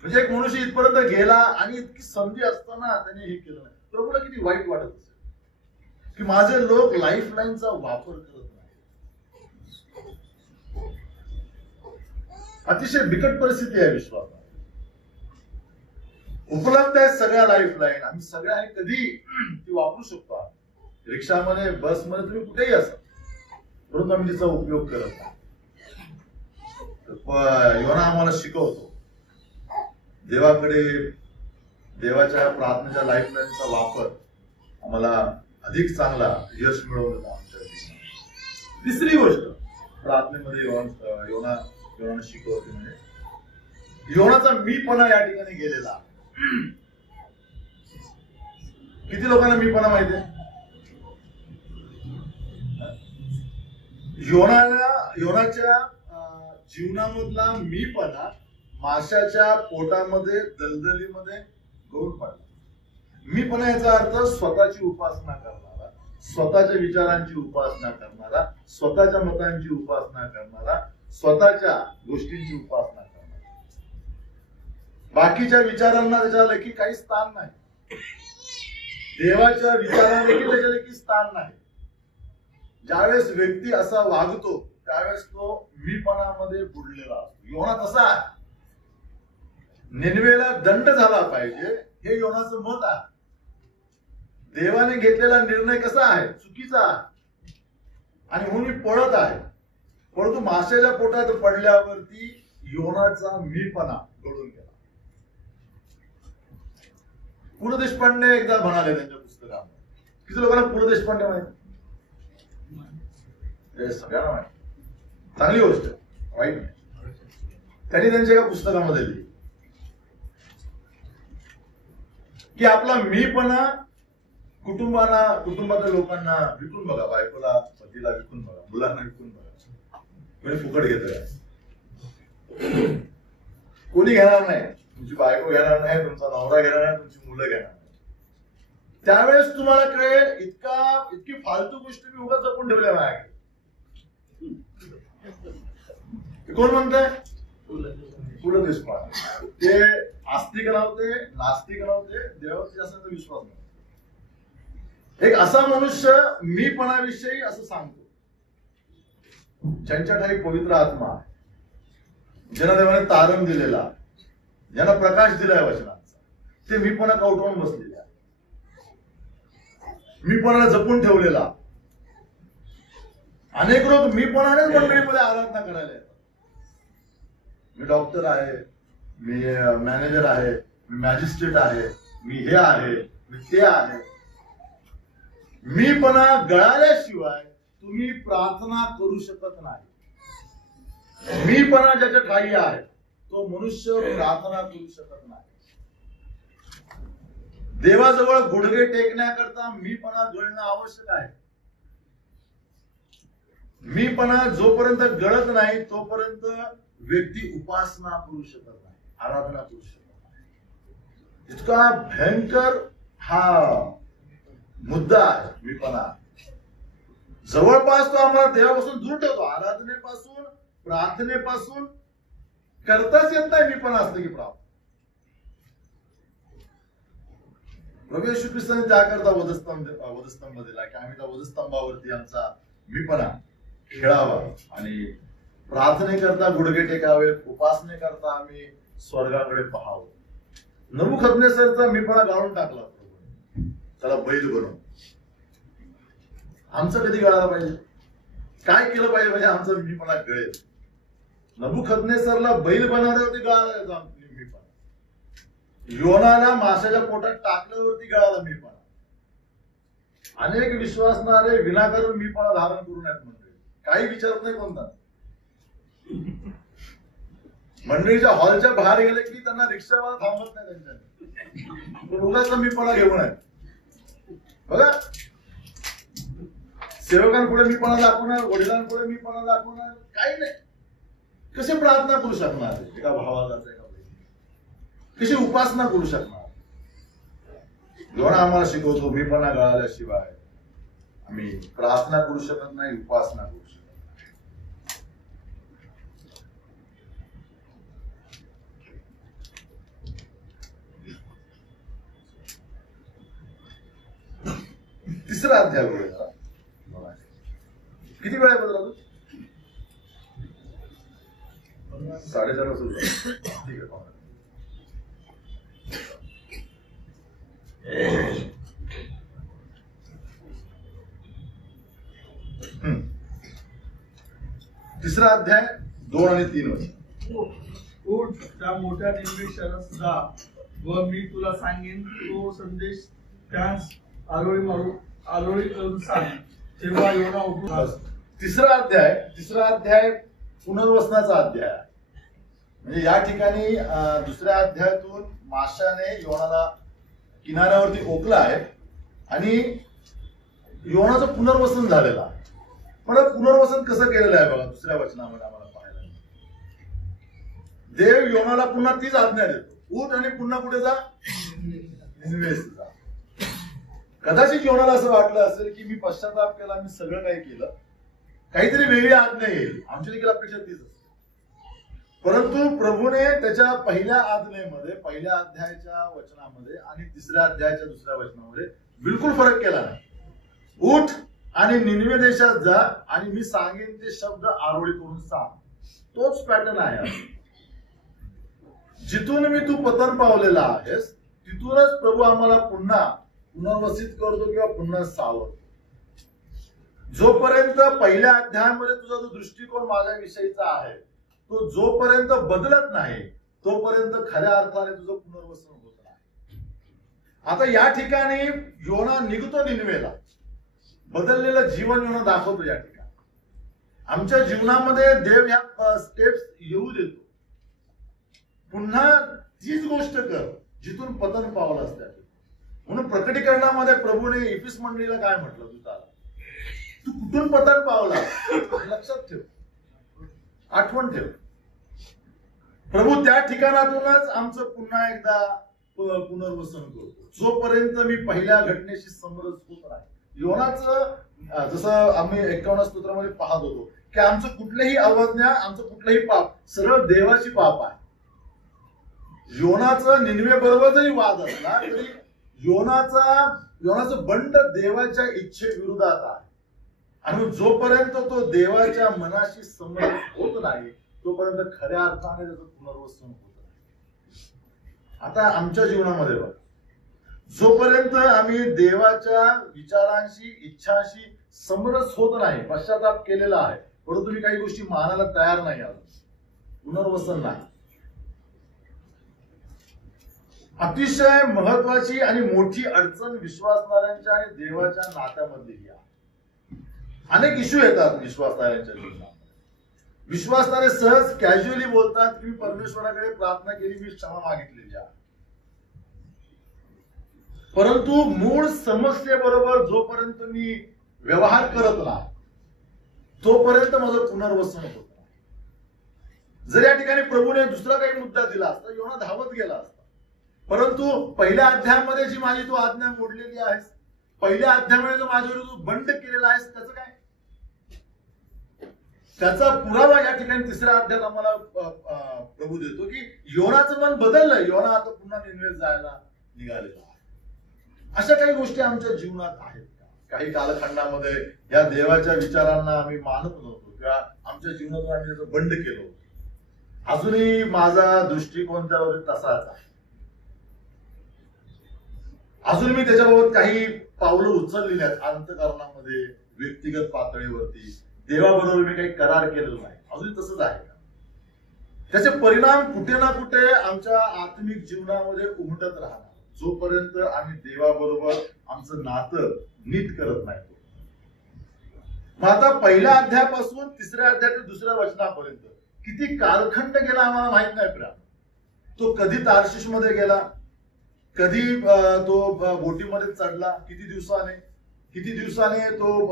म्हणजे एक मनुष्य इथपर्यंत गेला आणि इतकी संधी असताना त्याने हे केलं नाही. प्रभूला किती वाईट वाटत असेल की माझे लोक लाईफलाईनचा वापर करत नाही. अतिशय बिकट परिस्थिती आहे विश्वासात. उपलब्ध आहे सगळ्या लाईफलाईन, आम्ही सगळ्या कधी ती वापरू शकतो. रिक्षामध्ये, बसमध्ये, तुम्ही कुठेही असा, परंतु आम्ही तिचा उपयोग करत नाही. योना आम्हाला शिकवतो देवाकडे, देवाच्या प्रार्थनेच्या लाईफलाईनचा वापर आम्हाला अधिक चांगला यश मिळवलं आमच्या जीवनात. 3री गोष्ट प्रार्थनेमध्ये योना शिकवते म्हणजे योनाचा मीपणा या ठिकाणी गेलेला. किती लोकांना मीपणा माहिती आहे? योनाच्या जीवनामधला मीपणा माशाच्या पोटामध्ये, दलदलीमध्ये गळून पडला. मीपणा याचा अर्थ स्वतःची उपासना करणारा, स्वतःच्या विचारांची उपासना करणारा, स्वतःच्या मतांची उपासना करणारा, स्वतःच्या गोष्टींची उपासना करणारा. बाकीच्या विचारांना त्याच्या लेखी काही स्थान नाही. देवाच्या विचारांना देखील त्याच्या लेखी स्थान नाही. ज्यावेळेस व्यक्ती असा वागतो त्यावेळेस तो मीपणामध्ये बुडलेला असतो. योना तसा आहे. निनवेला दंड झाला पाहिजे हे योनाचं मत आहे. देवाने घेतलेला निर्णय कसा आहे? चुकीचा आहे आणि म्हणून पळत आहे. परंतु माशाच्या पोटात पडल्यावरती योनाचा मीपणा गळून गेला. पु ल देशपांडे एकदा म्हणाले त्यांच्या पुस्तकामध्ये, किती लोकांना पु ल देशपांडे माहिती? सगळ्यांना माहिती. चांगली गोष्ट, वाईट नाही. त्यांनी त्यांच्या एका पुस्तकामध्ये लिहिली की आपला मीपणा कुटुंबातल्या लोकांना विकून बघा, बायकोला, पतीला विकून बघा, मुलांना विकून बघा. कोणी फुकट घेतोय? कोणी घेणार नाही. तुमची बायको घेणार नाही, तुमचा नवरा घेणार नाही, तुमची मुलं घेणार नाही. त्यावेळेस तुम्हाला कळेल इतकी फालतू गोष्टी मी उगाच जपून ठेवल्या माझ्याकडे. कोण म्हणताय? पु ल देशपांडे. ते आस्तिक नव्हते, नास्तिक नव्हते, देवावरती जास्त विश्वास नव्हता. एक असा मनुष्य मीपणाविषयी असं सांगतो, ज्यांच्या ठाई पवित्र आत्मा आहे, ज्यांना देवाने तारण दिलेला, ज्यांना प्रकाश दिलाय वचनांचा, ते मीपणा कवटवून बसलेले आहे. मीपणाला जपून ठेवलेला. अनेक लोक मीपणानेच मंडळीमध्ये आराधना करायला येतात. मी डॉक्टर आहे, मी मॅनेजर आहे, मी मॅजिस्ट्रेट आहे, मी हे आहे, मी ते आहे. मीपणा गळाल्याशिवाय तुम्ही प्रार्थना करू शकत नाही. मीपणा ज्याच्या ठाई आहे तो मनुष्य प्रार्थना करू शकत नाही. देवाजवळ गुडघे टेकण्याकरता मीपणा गळणं आवश्यक आहे. मीपणा जोपर्यंत गळत नाही तोपर्यंत व्यक्ती उपासना करू शकत नाही, आराधना करू शकत नाही. इतका भयंकर हा मुद्दा आहे मीपणा. जवळपास तो आम्हाला देवापासून दूर ठेवतो. आराधनेपासून, प्रार्थनेपासून करताच येत नाही मीपणा असतं की प्राप्त. प्रभू येशू ख्रिस्ताने त्याकरता वधस्तंभ दिला की आम्ही त्या वधस्तंभावरती आमचा मीपणा खेळावा आणि प्रार्थनेकरता गुडघे टेकावे, उपासनेकरता आम्ही स्वर्गाकडे पाहावं. नबुकदनेस्सरचा मीपणा गाळून टाकला प्रभूने, त्याला बैल बनव. आमचं कधी गळायला पाहिजे? काय केलं पाहिजे म्हणजे आमचा मीपणा गळेल? नबुकदनेस्सरला बैल बनवल्यावरती गळाला त्याचा मीपणा. योनाला माशाच्या पोटात टाकल्यावरती गळाला मीपणा. अनेक विश्वासणारे विनाकारण मीपणा धारण करून आहेत मंडळी. काही विचारत नाही कोणता. मंडळीच्या हॉलच्या बाहेर गेले की त्यांना रिक्षावाला थांबत नाही त्यांच्या. उगाच मीपणा घेऊन आहे बघा. सेवकांपुढे मीपणा दाखवणार, वडिलांपुढे मीपणा दाखवणार, काही नाही. कसे प्रार्थना करू शकणार एका भावाचा, एका बहिणीचा? कशी उपासना करू शकणार? योना आम्हाला शिकवतो मीपणा गळाल्याशिवाय आम्ही प्रार्थना करू शकत नाही, उपासना करू शकत नाही. तिसरा अध्याय बघूया. किती वेळ आहे बदला? 4:30 सुरू. ठीक आहे. तिसरा अध्याय 2 आणि 3 वचन. उठ, त्या मोठ्या निंबी शहरात जा व मी तुला सांगेन तो संदेश त्यास आरोळी करून सांग. तेव्हा योना उठून. तिसरा अध्याय पुनर्वसनाचा अध्याय आहे. म्हणजे या ठिकाणी दुसऱ्या अध्यायातून माशाने योनाला किनाऱ्यावरती ओकला आहे आणि योनाचं पुनर्वसन झालेलं आहे. पण पुनर्वसन कसं केलेलं आहे बघा दुसऱ्या वचनामध्ये आम्हाला पाहायला. देव योनाला पुन्हा तीच आज्ञा देतो, उठ आणि पुन्हा कुठे जा? निनिवेस जा. कदाचित योनाला असं वाटलं असेल की मी पश्चाताप केला, मी सगळं काही केलं, काहीतरी वेगळी आज्ञा येईल. आमची देखील अपेक्षा तीच असते. परंतु प्रभूने त्याच्या पहिल्या आज्ञेमध्ये, पहिल्या अध्यायाच्या वचनामध्ये आणि तिसऱ्या अध्यायाच्या दुसऱ्या वचनामध्ये बिलकुल फरक केला नाही. उठ आणि निनिवे देशात जा आणि मी सांगेन ते शब्द आरोळी करून सांग. तोच पॅटर्न आहे. जिथून मी तू पतन पावलेला आहेस तिथूनच प्रभू आम्हाला पुन्हा पुनर्वसित करतो किंवा पुन्हा सावरतो. जोपर्यंत पहिल्या अध्यायामध्ये तुझा जो दृष्टिकोन माझ्याविषयीचा आहे तो जोपर्यंत बदलत नाही तोपर्यंत खऱ्या अर्थाने तुझं पुनर्वसन होत नाही. आता या ठिकाणी योना निघतो निनिवेला. बदललेलं जीवन योना दाखवतो या ठिकाणी. आमच्या जीवनामध्ये देव ह्या स्टेप्स येऊ देतो. पुन्हा तीच गोष्ट कर जिथून पतन पावलं असतं. म्हणून प्रकटीकरणामध्ये प्रभूने इफिस मंडळीला काय म्हटलं? तू कुठून पतन पावला लक्षात ठेव, आठवण ठेव. प्रभू त्या ठिकाणातूनच आमचं पुन्हा एकदा पुनर्वसन करतो. जोपर्यंत मी पहिल्या घटनेशी समरस होत नाही. योनाचं जसं आम्ही 51 स्तोत्रामध्ये पाहत होतो की आमचं कुठलंही अवज्ञा, आमचं कुठलंही पाप सरळ देवाची पाप आहे. योनाचं निनिवे बरोबर जरी वाद असला तरी योनाचं बंड देवाच्या इच्छेविरोधात आहे. आणि जोपर्यंत तो देवाच्या मनाशी समरस होत नाही तोपर्यंत खऱ्या अर्थाने त्याचं पुनर्वसन होत नाही. आता आमच्या जीवनामध्ये बघा, जोपर्यंत आम्ही देवाच्या विचारांशी, इच्छांशी समरस होत नाही, पश्चाताप केलेला आहे, परंतु मी काही गोष्टी मानायला तयार नाही आलो, पुनर्वसन नाही. अतिशय महत्वाची आणि मोठी अडचण विश्वासणाऱ्यांच्या आणि देवाच्या नात्यामधली आहे. अनेक इश्यू येतात विश्वासणाऱ्यांच्या जीवनात. विश्वासाने सहज कॅज्युअली बोलतात की मी परमेश्वराकडे प्रार्थना केली, मी क्षमा मागितलेली आहे. परंतु मूळ समस्येबरोबर जोपर्यंत मी व्यवहार करत नाही तोपर्यंत माझं पुनर्वसन होत नाही. जर या ठिकाणी प्रभूने दुसरा काही मुद्दा दिला असता, योना धावत गेला असता. परंतु पहिल्या अध्यायामध्ये जी माझी तू आज्ञा मोडलेली आहेस, पहिल्या अध्यायामध्ये जो माझ्यावर तू बंड केलेला आहेस, त्याचं काय? त्याचा पुरावा या ठिकाणी तिसऱ्या अध्यायात आम्हाला प्रभू देतो की योनाचं मन बदललंय. योना आता पुन्हा निनवेत जायला निघालेला आहे. अशा काही गोष्टी आमच्या जीवनात आहेत का? काही कालखंडामध्ये या देवाच्या विचारांना आम्ही मानत नव्हतो किंवा आमच्या जीवनातून आम्ही त्याचं बंड केलं होतं. अजूनही माझा दृष्टिकोन त्यावर तसाच आहे. अजून मी त्याच्याबाबत काही पावलं उचललेली आहेत अंतःकरणामध्ये, व्यक्तिगत पातळीवरती. देवाबरोबर मी काही करार केलेला नाही, अजून तसंच आहे का? त्याचे परिणाम कुठे ना कुठे आमच्या आत्मिक जीवनामध्ये उमटत राहणार जोपर्यंत आम्ही देवाबरोबर आमचं नातं नीट करत नाही. मग आता पहिल्या अध्यायापासून तिसऱ्या अध्यायातील दुसऱ्या वचनापर्यंत किती कालखंड गेला आम्हाला माहित नाही. प्रा तो कधी तार्शिश मध्ये गेला, कधी तो बोटीमध्ये चढला, किती दिवसाने तो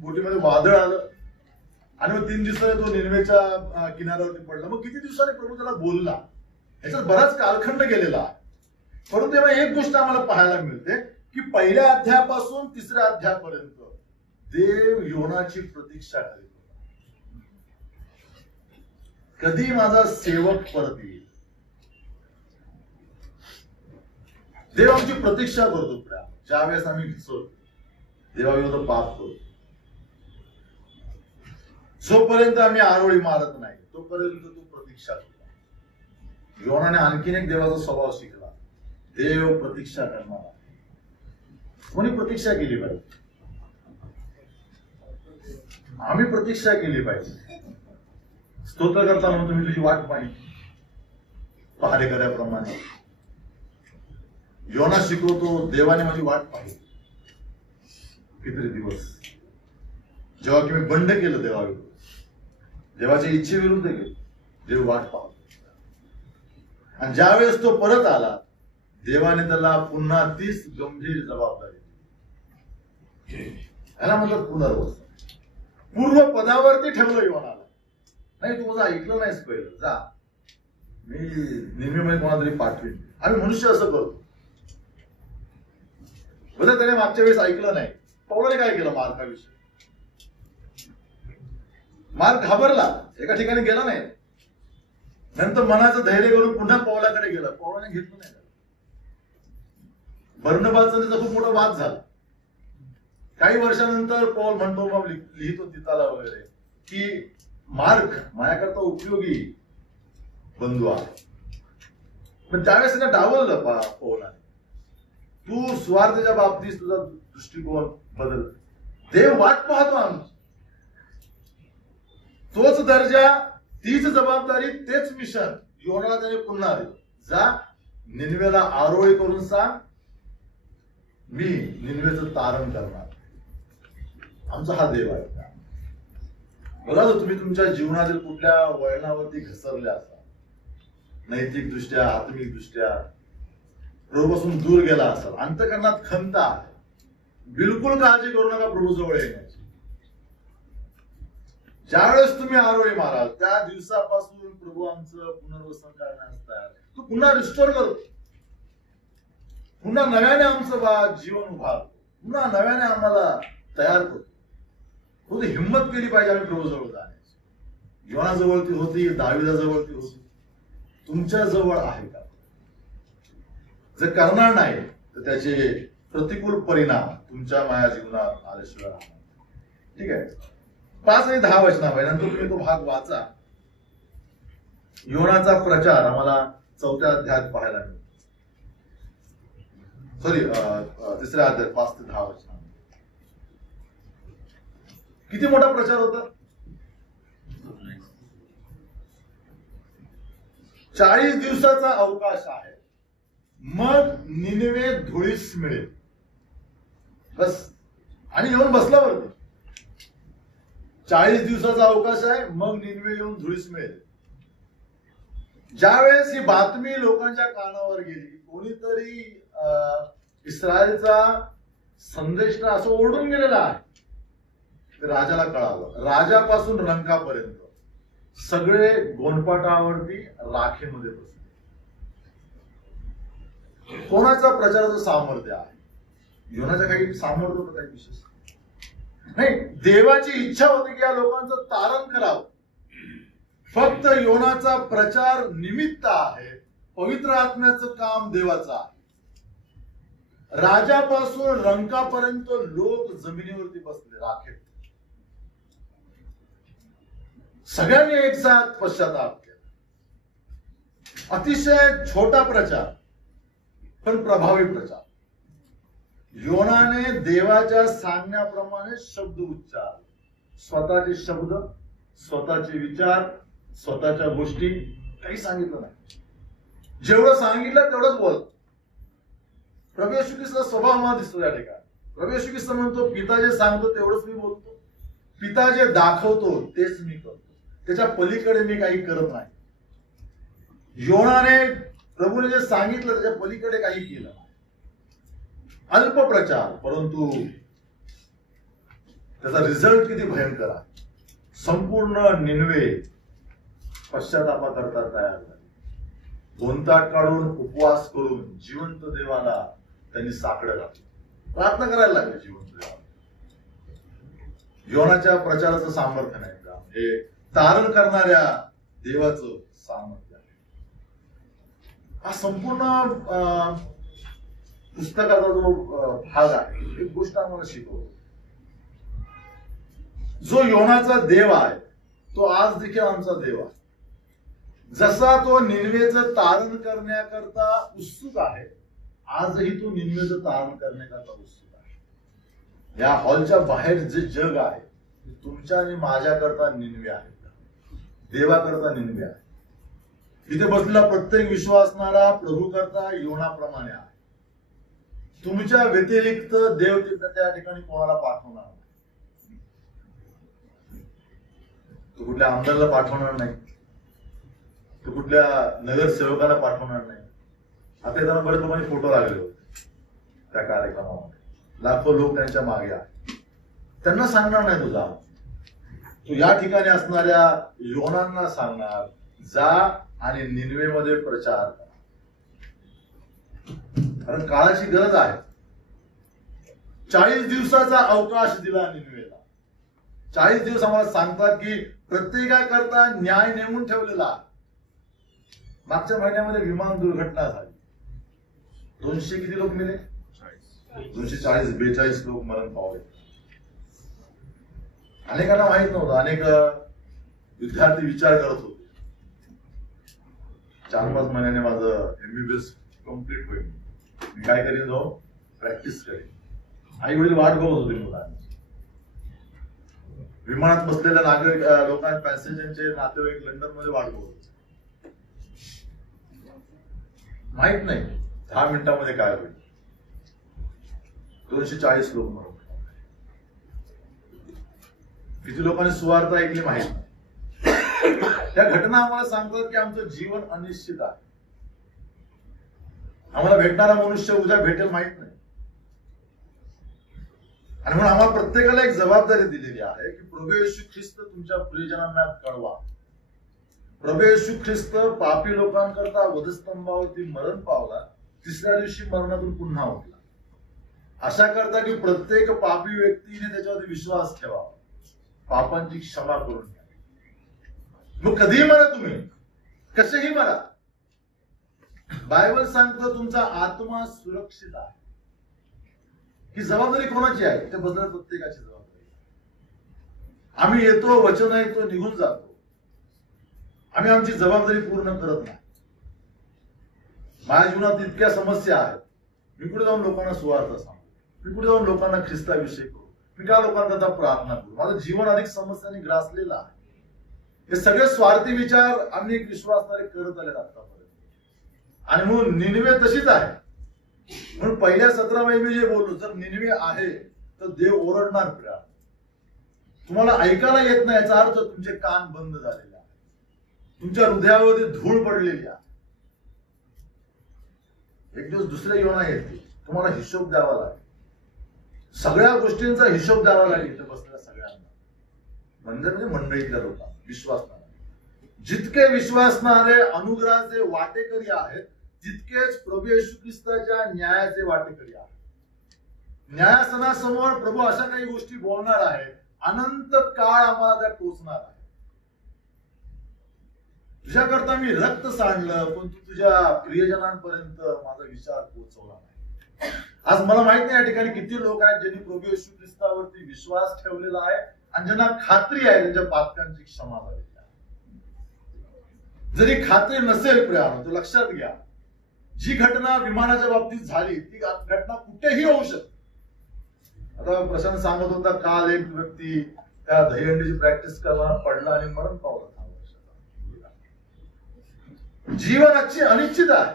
बोटीमध्ये वादळ आलं आणि मग 3 दिवसाने तो निनवेच्या किनाऱ्यावरती पडला. मग किती दिवसाने प्रभू त्याला बोलला, याच्यात बराच कालखंड गेलेला आहे. परंतु तेव्हा एक गोष्ट आम्हाला पाहायला मिळते की पहिल्या अध्यायापासून तिसऱ्या अध्यायापर्यंत देव योनाची प्रतीक्षा करीत होता. कधी माझा सेवक परत येईल. देव आमची प्रतीक्षा करतो. ज्यावेळेस आम्ही घिसतो, देवाविरोधात पाप करतो, जोपर्यंत आम्ही आरोळी मारत नाही तोपर्यंत तो प्रतीक्षा करतो. योनाने आणखीन एक देवाचा स्वभाव शिकला. देव प्रतीक्षा करणार आहे. कोणी प्रतीक्षा केली पाहिजे? आम्ही प्रतीक्षा केली पाहिजे. स्तोत्र करता म्हणून तुम्ही तुझी वाट पाहिजे पहारेकऱ्याप्रमाणे. योना शिकवतो देवाने माझी वाट पाहिली. किती दिवस जेव्हा की मी बंड केलं देवाविरुद्ध, देवाच्या इच्छेविरुद्ध गेलो, देव वाट पाहतो. आणि ज्यावेळेस तो परत आला देवाने त्याला पुन्हा तीच गंभीर जबाबदारी दिली. याला म्हणतात पुनर्वसन. पूर्व पदावरती ठेवलं योनाला. नाही तू माझं ऐकलं नाहीस पहिलं, जा मी निनवेमध्ये कोणातरी पाठवीन. आम्ही मनुष्य असं करतो. बरं त्याने मागच्या वेळेस ऐकलं नाही. पौलाने काय केलं मार्काविषयी? मार्क घाबरला, एका ठिकाणी गेला नाही. नंतर मनाचं धैर्य करून पुन्हा पौलाकडे गेला. पौलाने घेतलं नाही. बर्नबाचा त्याचा खूप मोठा वाद झाला. काही वर्षानंतर पौल म्हणतो, मग लिहितो तिताला वगैरे की मार्क माझ्याकरता उपयोगी बंधू आहे. पण त्यावेळेस त्याने डावललं पौलाने. तू स्वार्थाच्या बाबतीत तुझा दृष्टिकोन बदल. देव वाट पाहतो आमची. तोच दर्जा, तीच जबाबदारी, तेच मिशन योनाला त्याने पुन्हा दिलं. जा निनवेला आरोळी करून सांग, मी निनवेचं तारण करणार. आमचा हा देव आहे. बघा तुम्ही तुमच्या जीवनातील कुठल्या वळणावरती घसरले असाल, नैतिक दृष्ट्या, आत्मिक दृष्ट्या प्रभूपासून दूर गेला असाल, अंतःकरणात खंत आहे, बिलकुल काळजी करू नका प्रभू जवळ येण्याची. ज्यावेळेस तुम्ही आरोळी माराल त्या दिवसापासून प्रभू आमचं पुनर्वसन करण्यास तयार. तो पुन्हा रिस्टोर करतो. पुन्हा नव्याने आमचं जीवन उभारतो. पुन्हा नव्याने आम्हाला तयार करतो. तो हिंमत केली पाहिजे आम्ही प्रभू जवळ जाण्याची. योना जवळ ती होती, दाविदा जवळ ती होती. तुमच्या जवळ आहे का? जर करणार नाही तर त्याचे प्रतिकूल परिणाम तुमच्या माझ्या जीवनात आल्याशिवाय राहणार. ठीक आहे. 5 आणि 10 वचनापासून नंतर तुम्ही तो भाग वाचा. योनाचा प्रचार आम्हाला 4थ्या अध्यायात पाहायला मिळतो. सॉरी 3ऱ्या अध्यायात 5 ते 10 वचना. किती मोठा प्रचार होता. 40 दिवसाचा अवकाश आहे. मग निनवे धुळीस मिळेल. बस. आणि येऊन बसला वरती. 40 दिवसाचा अवकाश आहे, मग निनवे येऊन धुळीस मिळेल. ज्यावेळेस ही बातमी लोकांच्या कानावर गेली, कोणीतरी इस्रायलचा संदेश असं ओढून गेलेला आहे, ते राजाला कळालं. राजापासून रंकापर्यंत सगळे गोंडपाटावरती राखेमध्ये बसले. कोणाचा प्रचाराचं सामर्थ्य आहे? योनाचं काही सामर्थ्य होतं काही विशेष नाही. देवाची इच्छा होती की या लोकांचं तारण करावं. फक्त योनाचा प्रचार निमित्त आहे, पवित्र आत्म्याचं काम देवाचं आहे. राजापासून रंकापर्यंत लोक जमिनीवरती बसले राखेत. सगळ्यांनी एक साथ पश्चाताप केला. अतिशय छोटा प्रचार पण प्रभावी प्रचार. योनाने देवाच्या सांगण्याप्रमाणे शब्द उच्चार, स्वतःचे शब्द, स्वतःचे विचार, स्वतःच्या गोष्टी काही सांगितलं नाही. जेवढं सांगितलं तेवढंच बोल. प्रभू येशू ख्रिस्ताचा स्वभाव मला दिसतो या ठिकाणी. प्रभू येशू ख्रिस्त म्हणतो, पिता जे सांगतो तेवढंच मी बोलतो, पिता जे दाखवतो तेच मी करतो, त्याच्या पलीकडे मी काही करत नाही. योनाने प्रभूने जे सांगितलं त्याच्या पलीकडे काही केलं नाही. अल्प प्रचार, परंतु त्याचा रिझल्ट किती भयंकर आहे. संपूर्ण निनवे पश्चातापाकरता तयार झाले. गोंताट काढून उपवास करून जिवंत देवाला त्यांनी साकडं घातलं, प्रार्थना करायला लागले जिवंत देवाला. योनाच्या प्रचाराचं सामर्थ्य नाही का? हे तारण करणाऱ्या देवाचं सामर्थ्य आहे. हा संपूर्ण पुस्तकाचा जो भाग आहे, एक गोष्ट आम्हाला शिकवतो. जो योनाचा देव आहे तो आज देखील आमचा देव आहे. जसा तो निनवेचं तारण करण्याकरता उत्सुक आहे, आजही तो निनवेचं तारण करण्याकरता उत्सुक आहे. या हॉलच्या बाहेर जे जग आहे तुमच्या आणि माझ्याकरता निनवे आहे, देवाकरता निनवे आहे. इथे बसलेला प्रत्येक विश्वासणारा प्रभू करता योनाप्रमाणे आहे. तुमच्या व्यतिरिक्त देव त्या ठिकाणी कोणाला पाठवणार नाही. तो कुठल्या आमदाराला पाठवणार नाही, तो कुठल्या नगरसेवकाला पाठवणार नाही. आता येताना बरेच लोकांनी फोटो लागले होते त्या कार्यक्रमामध्ये. लाखो लोक त्यांच्या मागे आहेत. त्यांना सांगणार नाही तुझा, तू या ठिकाणी असणाऱ्या योनांना सांगणार, जा आणि निनवेमध्ये प्रचार करा. कारण काळाची गरज आहे. 40 दिवसाचा अवकाश दिला निनवेला. 40 दिवस आम्हाला सांगतात की प्रत्येकाकरता न्याय नेमून ठेवलेला आहे. मागच्या महिन्यामध्ये विमान दुर्घटना झाली. 200 किती लोक मेले? 242 लोक मरण पावले. अनेकांना माहित नव्हतं. अनेक विद्यार्थी विचार करत होते 4-5 महिन्याने माझं MBBS कम्प्लीट होईल, मी काय करीन, जाऊन प्रॅक्टिस करेन. आई वडील वाट बघत होते मुलांनी. विमानात बसलेल्या नागरिक लोकांना, पॅसेंजरचे नातेवाईक लंडन मध्ये वाट बघत होते. माहित नाही 10 मिनिटांमध्ये काय होईल. 240 लोक मरण. किती लोकांनी सुवार्थ ऐकली माहित नाही. त्या घटना आम्हाला सांगतात की आमचं जीवन अनिश्चित आहे. आम्हाला भेटणारा मनुष्य उद्या भेटेल माहित नाही. आणि म्हणून आम्हाला प्रत्येकाला एक जबाबदारी दिलेली आहे की प्रभू येशू ख्रिस्त तुमच्या प्रियजनांना कळवा. प्रभू येशू ख्रिस्त पापी लोकांकरता वधस्तंभावरती मरण पावला, 3ऱ्या दिवशी मरणातून पुन्हा उठला. अशा करता की प्रत्येक पापी व्यक्तीने त्याच्यावरती विश्वास ठेवावा, पापांची क्षमा करून घ्या. मग कधीही मरा, तुम्ही कसेही मरा. बायबल सांगतो तुमचा आत्मा सुरक्षित आहे. ही जबाबदारी कोणाची आहे? ते बदलत प्रत्येकाची जबाबदारी. आम्ही येतो, वचन ऐकतो, निघून जातो. आम्ही आमची जबाबदारी पूर्ण करत नाही. माझ्या जीवनात इतक्या समस्या आहेत. मी कुठे जाऊन लोकांना सुवार्थ सांगू? मी कुठे जाऊन लोकांना ख्रिस्ताविषयी करू? मी का लोकांकरता प्रार्थना करू? माझं जीवन अधिक समस्यांनी ग्रासलेलं आहे. हे सगळे स्वार्थी विचार आम्ही एक विश्वासणारे करत आले आतापर्यंत. आणि म्हणून निनवे तशीच आहे. म्हणून पहिल्या 17 मी जे बोललो, जर निनवे आहे तर देव ओरडणार. तुम्हाला ऐकायला येत नाही याचा अर्थ तुमचे कान बंद झालेले आहेत, तुमच्या हृदयावरती धूळ पडलेली आहे. एक दिवस दुसऱ्या योना येते, तुम्हाला हिशोब द्यावा लागेल, सगळ्या गोष्टींचा हिशोब द्यावा लागेल इथे बसलेल्या सगळ्यांना. म्हणजे मंडळीतल्या लोकांना, विश्वासणारे. जितके विश्वासणारे अनुग्रहाचे वाटेकरी आहेत तितकेच प्रभू येशू ख्रिस्ताच्या न्यायाचे वाटेकरी आहेत. न्यायासनासमोर प्रभू अशा काही गोष्टी बोलणार आहेत, अनंत काळ आम्हाला त्या टोचणार आहे. तुझ्याकरता मी रक्त सांडलं, पण तू तुझ्या प्रियजनांपर्यंत माझा विचार पोहोचवला नाही. आज मला माहित नाही या ठिकाणी किती लोक आहेत ज्यांनी प्रभू येशू ख्रिस्तावरती विश्वास ठेवलेला आहे आणि ज्यांना खात्री आहे त्यांच्या पातकांची क्षमा झालेली आहे. जरी खात्री नसेल प्रियानो, तर लक्षात घ्या, जी घटना विमानाच्या बाबतीत झाली ती घटना कुठेही होऊ शकते. आता प्रशांत सांगत होता, काल एक व्यक्ती त्या दहीहंडीची प्रॅक्टिस करताना पडला आणि मरण पावला. जीवन अनिश्चित आहे.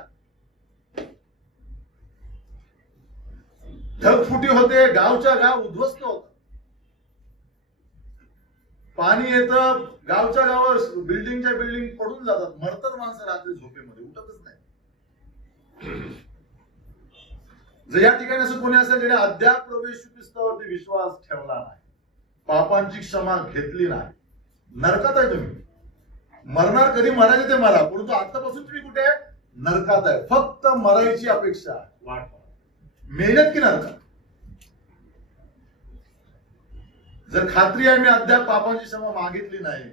ढगफुटी होते, गावच्या गाव उद्ध्वस्त होत, पाणी येतं, गावच्या गावावर बिल्डिंगच्या बिल्डिंग पडून जातात, मरतात माणसं रात्री झोपेमध्ये, उठतच नाही. जर या ठिकाणी असं कोणी असेल ज्याने अद्याप प्रभू येशू ख्रिस्तावरती विश्वास ठेवला नाही, पापांची क्षमा घेतली नाही, नरकात आहे तुम्ही. मरणार कधी मरायचे ते मरा, परंतु आतापासून तुम्ही कुठे नरकात आहे. फक्त मरायची अपेक्षा, वाट मेहनत की नरकात. जर खात्री आहे मी अद्याप पापांची क्षमा मागितली नाही,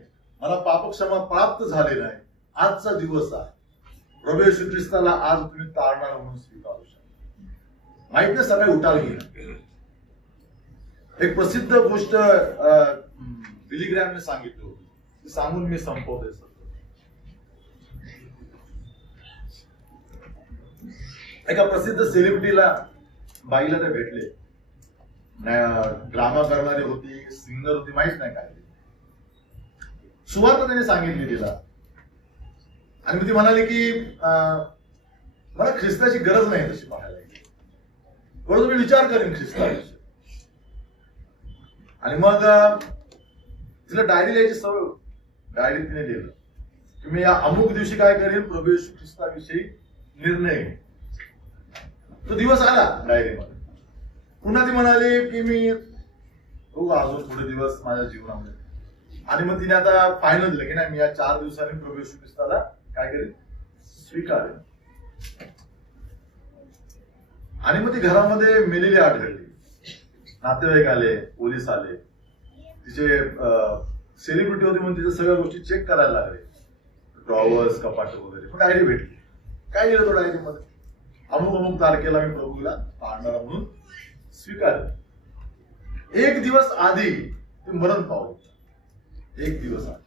मला पाप क्षमा प्राप्त झाले नाही, आजचा दिवस आहे. प्रभू येशू ख्रिस्ताला आज तुम्ही तारणार म्हणून स्वीकारू शकता. माहित नाही सकाळी उठाल की. एक प्रसिद्ध गोष्ट बिली ग्रॅमने सांगितली होती, सांगून मी संपवते. एका प्रसिद्ध सेलिब्रिटीला बाईला ते भेटले, ड्रामा करणारी होती, सिंगर होती, माहित नाही काय. सुवार्ता त्याने सांगितली तिला आणि ती म्हणाली की मला ख्रिस्ताची गरज नाही तशी पाहायला, परंतु मी विचार करेन ख्रिस्ताविषयी. आणि मग तिला डायरी लिहायची सवय होती. डायरी तिने लिहिलं की मी या अमुक दिवशी काय करेन, प्रभू येशू ख्रिस्ताविषयी निर्णय घेईन. तो दिवस आला डायरीमध्ये. पुन्हा ती म्हणाली की मी बघू अजून थोडे दिवस माझ्या जीवनामध्ये. आणि मग तिने आता फायनल दिलं की नाही, मी या 4 दिवसांनी प्रभू येशू ख्रिस्ताला काय करेन, स्वीकारेन. आणि मग ती घरामध्ये मेलेली आढळली. नातेवाईक आले, पोलीस आले, तिचे सेलिब्रिटी होती म्हणून तिच्या सगळ्या गोष्टी चेक करायला लागले, ड्रॉवर्स, कपाट वगैरे. पण डायरी भेटली. काय लिहिलं तो डायरीमध्ये, अमुक अमुक तारखेला मी प्रभूला पाहणारा म्हणून स्वीकारलं. एक दिवस आधी ते मरण पावले, एक दिवस आधी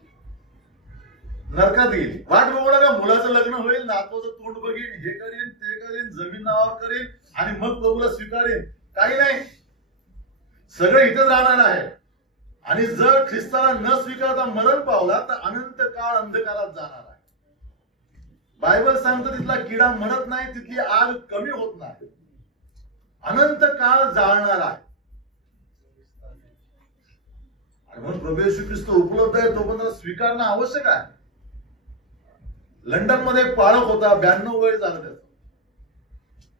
नरकात गेली. वाट बघू नका, मुलाचं लग्न होईल, नातवाचं तोंड बघीन, हे करीन ते करीन, जमीन नावावर करीन आणि मग प्रभूला स्वीकारेन. काही नाही, सगळं इथंच राहणार आहे. आणि जर ख्रिस्ताला न स्वीकारता मरण पावला तर अनंत काळ अंधकारात जाणार आहे. बायबल सांगतं तिथला किडा मरत नाही, तिथली आग कमी होत नाही, अनंत काळ जाळणार आहे. आणि म्हणून प्रभू येशू ख्रिस्त उपलब्ध आहे तोपर्यंत स्वीकारणं आवश्यक आहे. लंडन मध्ये एक पाळक होता, 92 वय झालं त्याचं,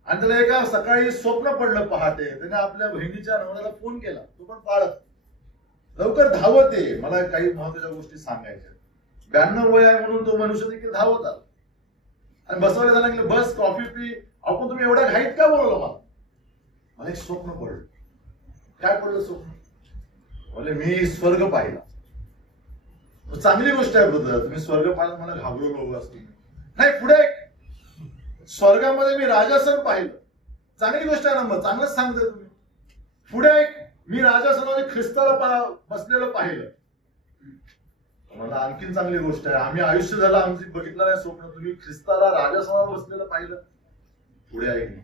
आणि त्याला एका सकाळी स्वप्न पडलं पहाटे. त्याने आपल्या बहिणीच्या नवऱ्याला फोन केला, तो पण पाळक, लवकर धावत ये, मला काही महत्वाच्या गोष्टी सांगायच्या. 92 वय आहे म्हणून तो मनुष्य देखील धावत आला आणि बसवल्या सांगितलं, बस कॉफी पी. आपण तुम्ही एवढ्या घाईत का बोलवलं? मला एक स्वप्न पडलं. काय पडलं स्वप्न? बोले मी स्वर्ग पाहिला. चांगली गोष्ट आहे ब्रदर, तुम्ही स्वर्ग पाहिला, मला घाबरवलं असतो नाही. पुढे स्वर्गामध्ये मी राजासन पाहिलं. चांगली गोष्ट आहे ना, मग चांगलंच सांगतोय तुम्ही. पुढे मी राजासनामध्ये ख्रिस्ताला बसलेलं पाहिलं. मला आणखीन चांगली गोष्ट आहे, आम्ही आयुष्य झालं आमची बघितलं नाही स्वप्न, तुम्ही ख्रिस्ताला राजासनावर बसलेलं पाहिलं. पुढे आहे की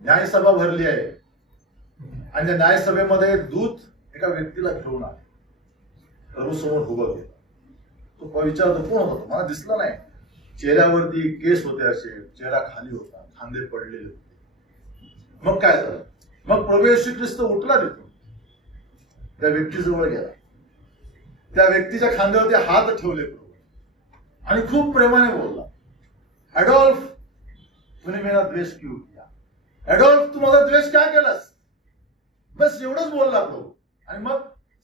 न्यायसभा भरली आहे आणि त्या न्यायसभेमध्ये दूत एका व्यक्तीला घेऊन आले, प्रभू समोर उभं केलं. तो विचारतो कोण होता, मला दिसला नाही. चेहऱ्यावरती केस होते, असे चेहरा खाली होता, खांदे पडलेले होते. मग काय झालं? मग प्रभू येशू ख्रिस्त उठला तिथून त्या व्यक्तीजवळ गेला, त्या व्यक्तीच्या खांद्यावरती हात ठेवले प्रभू आणि खूप प्रेमाने बोलला, ऍडॉल्फ तूने मेरा द्वेष क्यों किया, ऍडॉल्फ तू माझा द्वेष का केलास, बस एवढंच बोलला प्रभू. आणि मग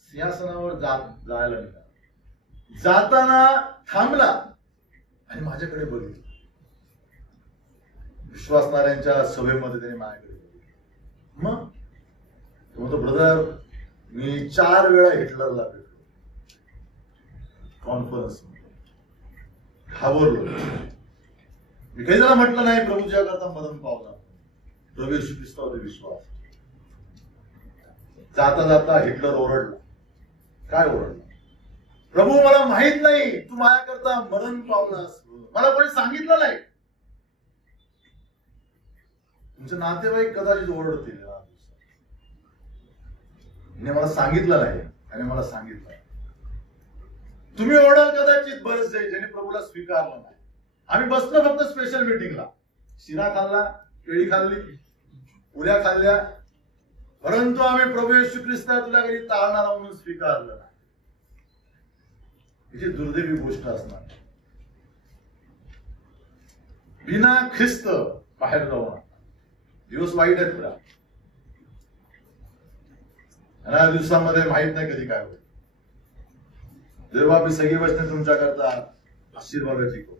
सिंहासनावर जायला निघाला. जाताना थांबला आणि माझ्याकडे बघितलं. विश्वासणाऱ्यांच्या सभेमध्ये त्याने माझ्याकडे बघितलं. मग तो म्हणतो, ब्रदर मी 4 वेळा हिटलरला भेटलो कॉन्फरन्स मध्ये, घाबरलो. मी काही जरा म्हटलं नाही प्रभू तुझ्या करता मरण पावला, प्रभू येशू ख्रिस्तावर विश्वास. जाता जाता हिटलर ओरडला. काय ओरडला? प्रभू मला माहित नाही तू माझ्याकरता मरण पावलास, मला कोणी सांगितलं नाही. तुमचे नातेवाईक कदाचित ओरडतील, मला सांगितलं नाही आणि मला सांगितलं. तुम्ही ओरडाल कदाचित बरेचसे ज्यांनी प्रभूला स्वीकारलं नाही. आम्ही बसलो फक्त स्पेशल मीटिंगला, शिरा खाल्ला, केळी खाल्ली, पुऱ्या खाल्ल्या, परंतु आम्ही प्रभू येशू ख्रिस्ता तुला घरी तारणारा म्हणून स्वीकारलं नाही. ही दुर्दैवी गोष्ट असणार. बिना ख्रिस्त बाहेर जाऊ नका. दिवस वाईट आहेत बघा, आणि या दिवसामध्ये माहित नाही कधी काय होईल. देवा मी सगळी वचने तुमच्या करता आशीर्वादाची करू.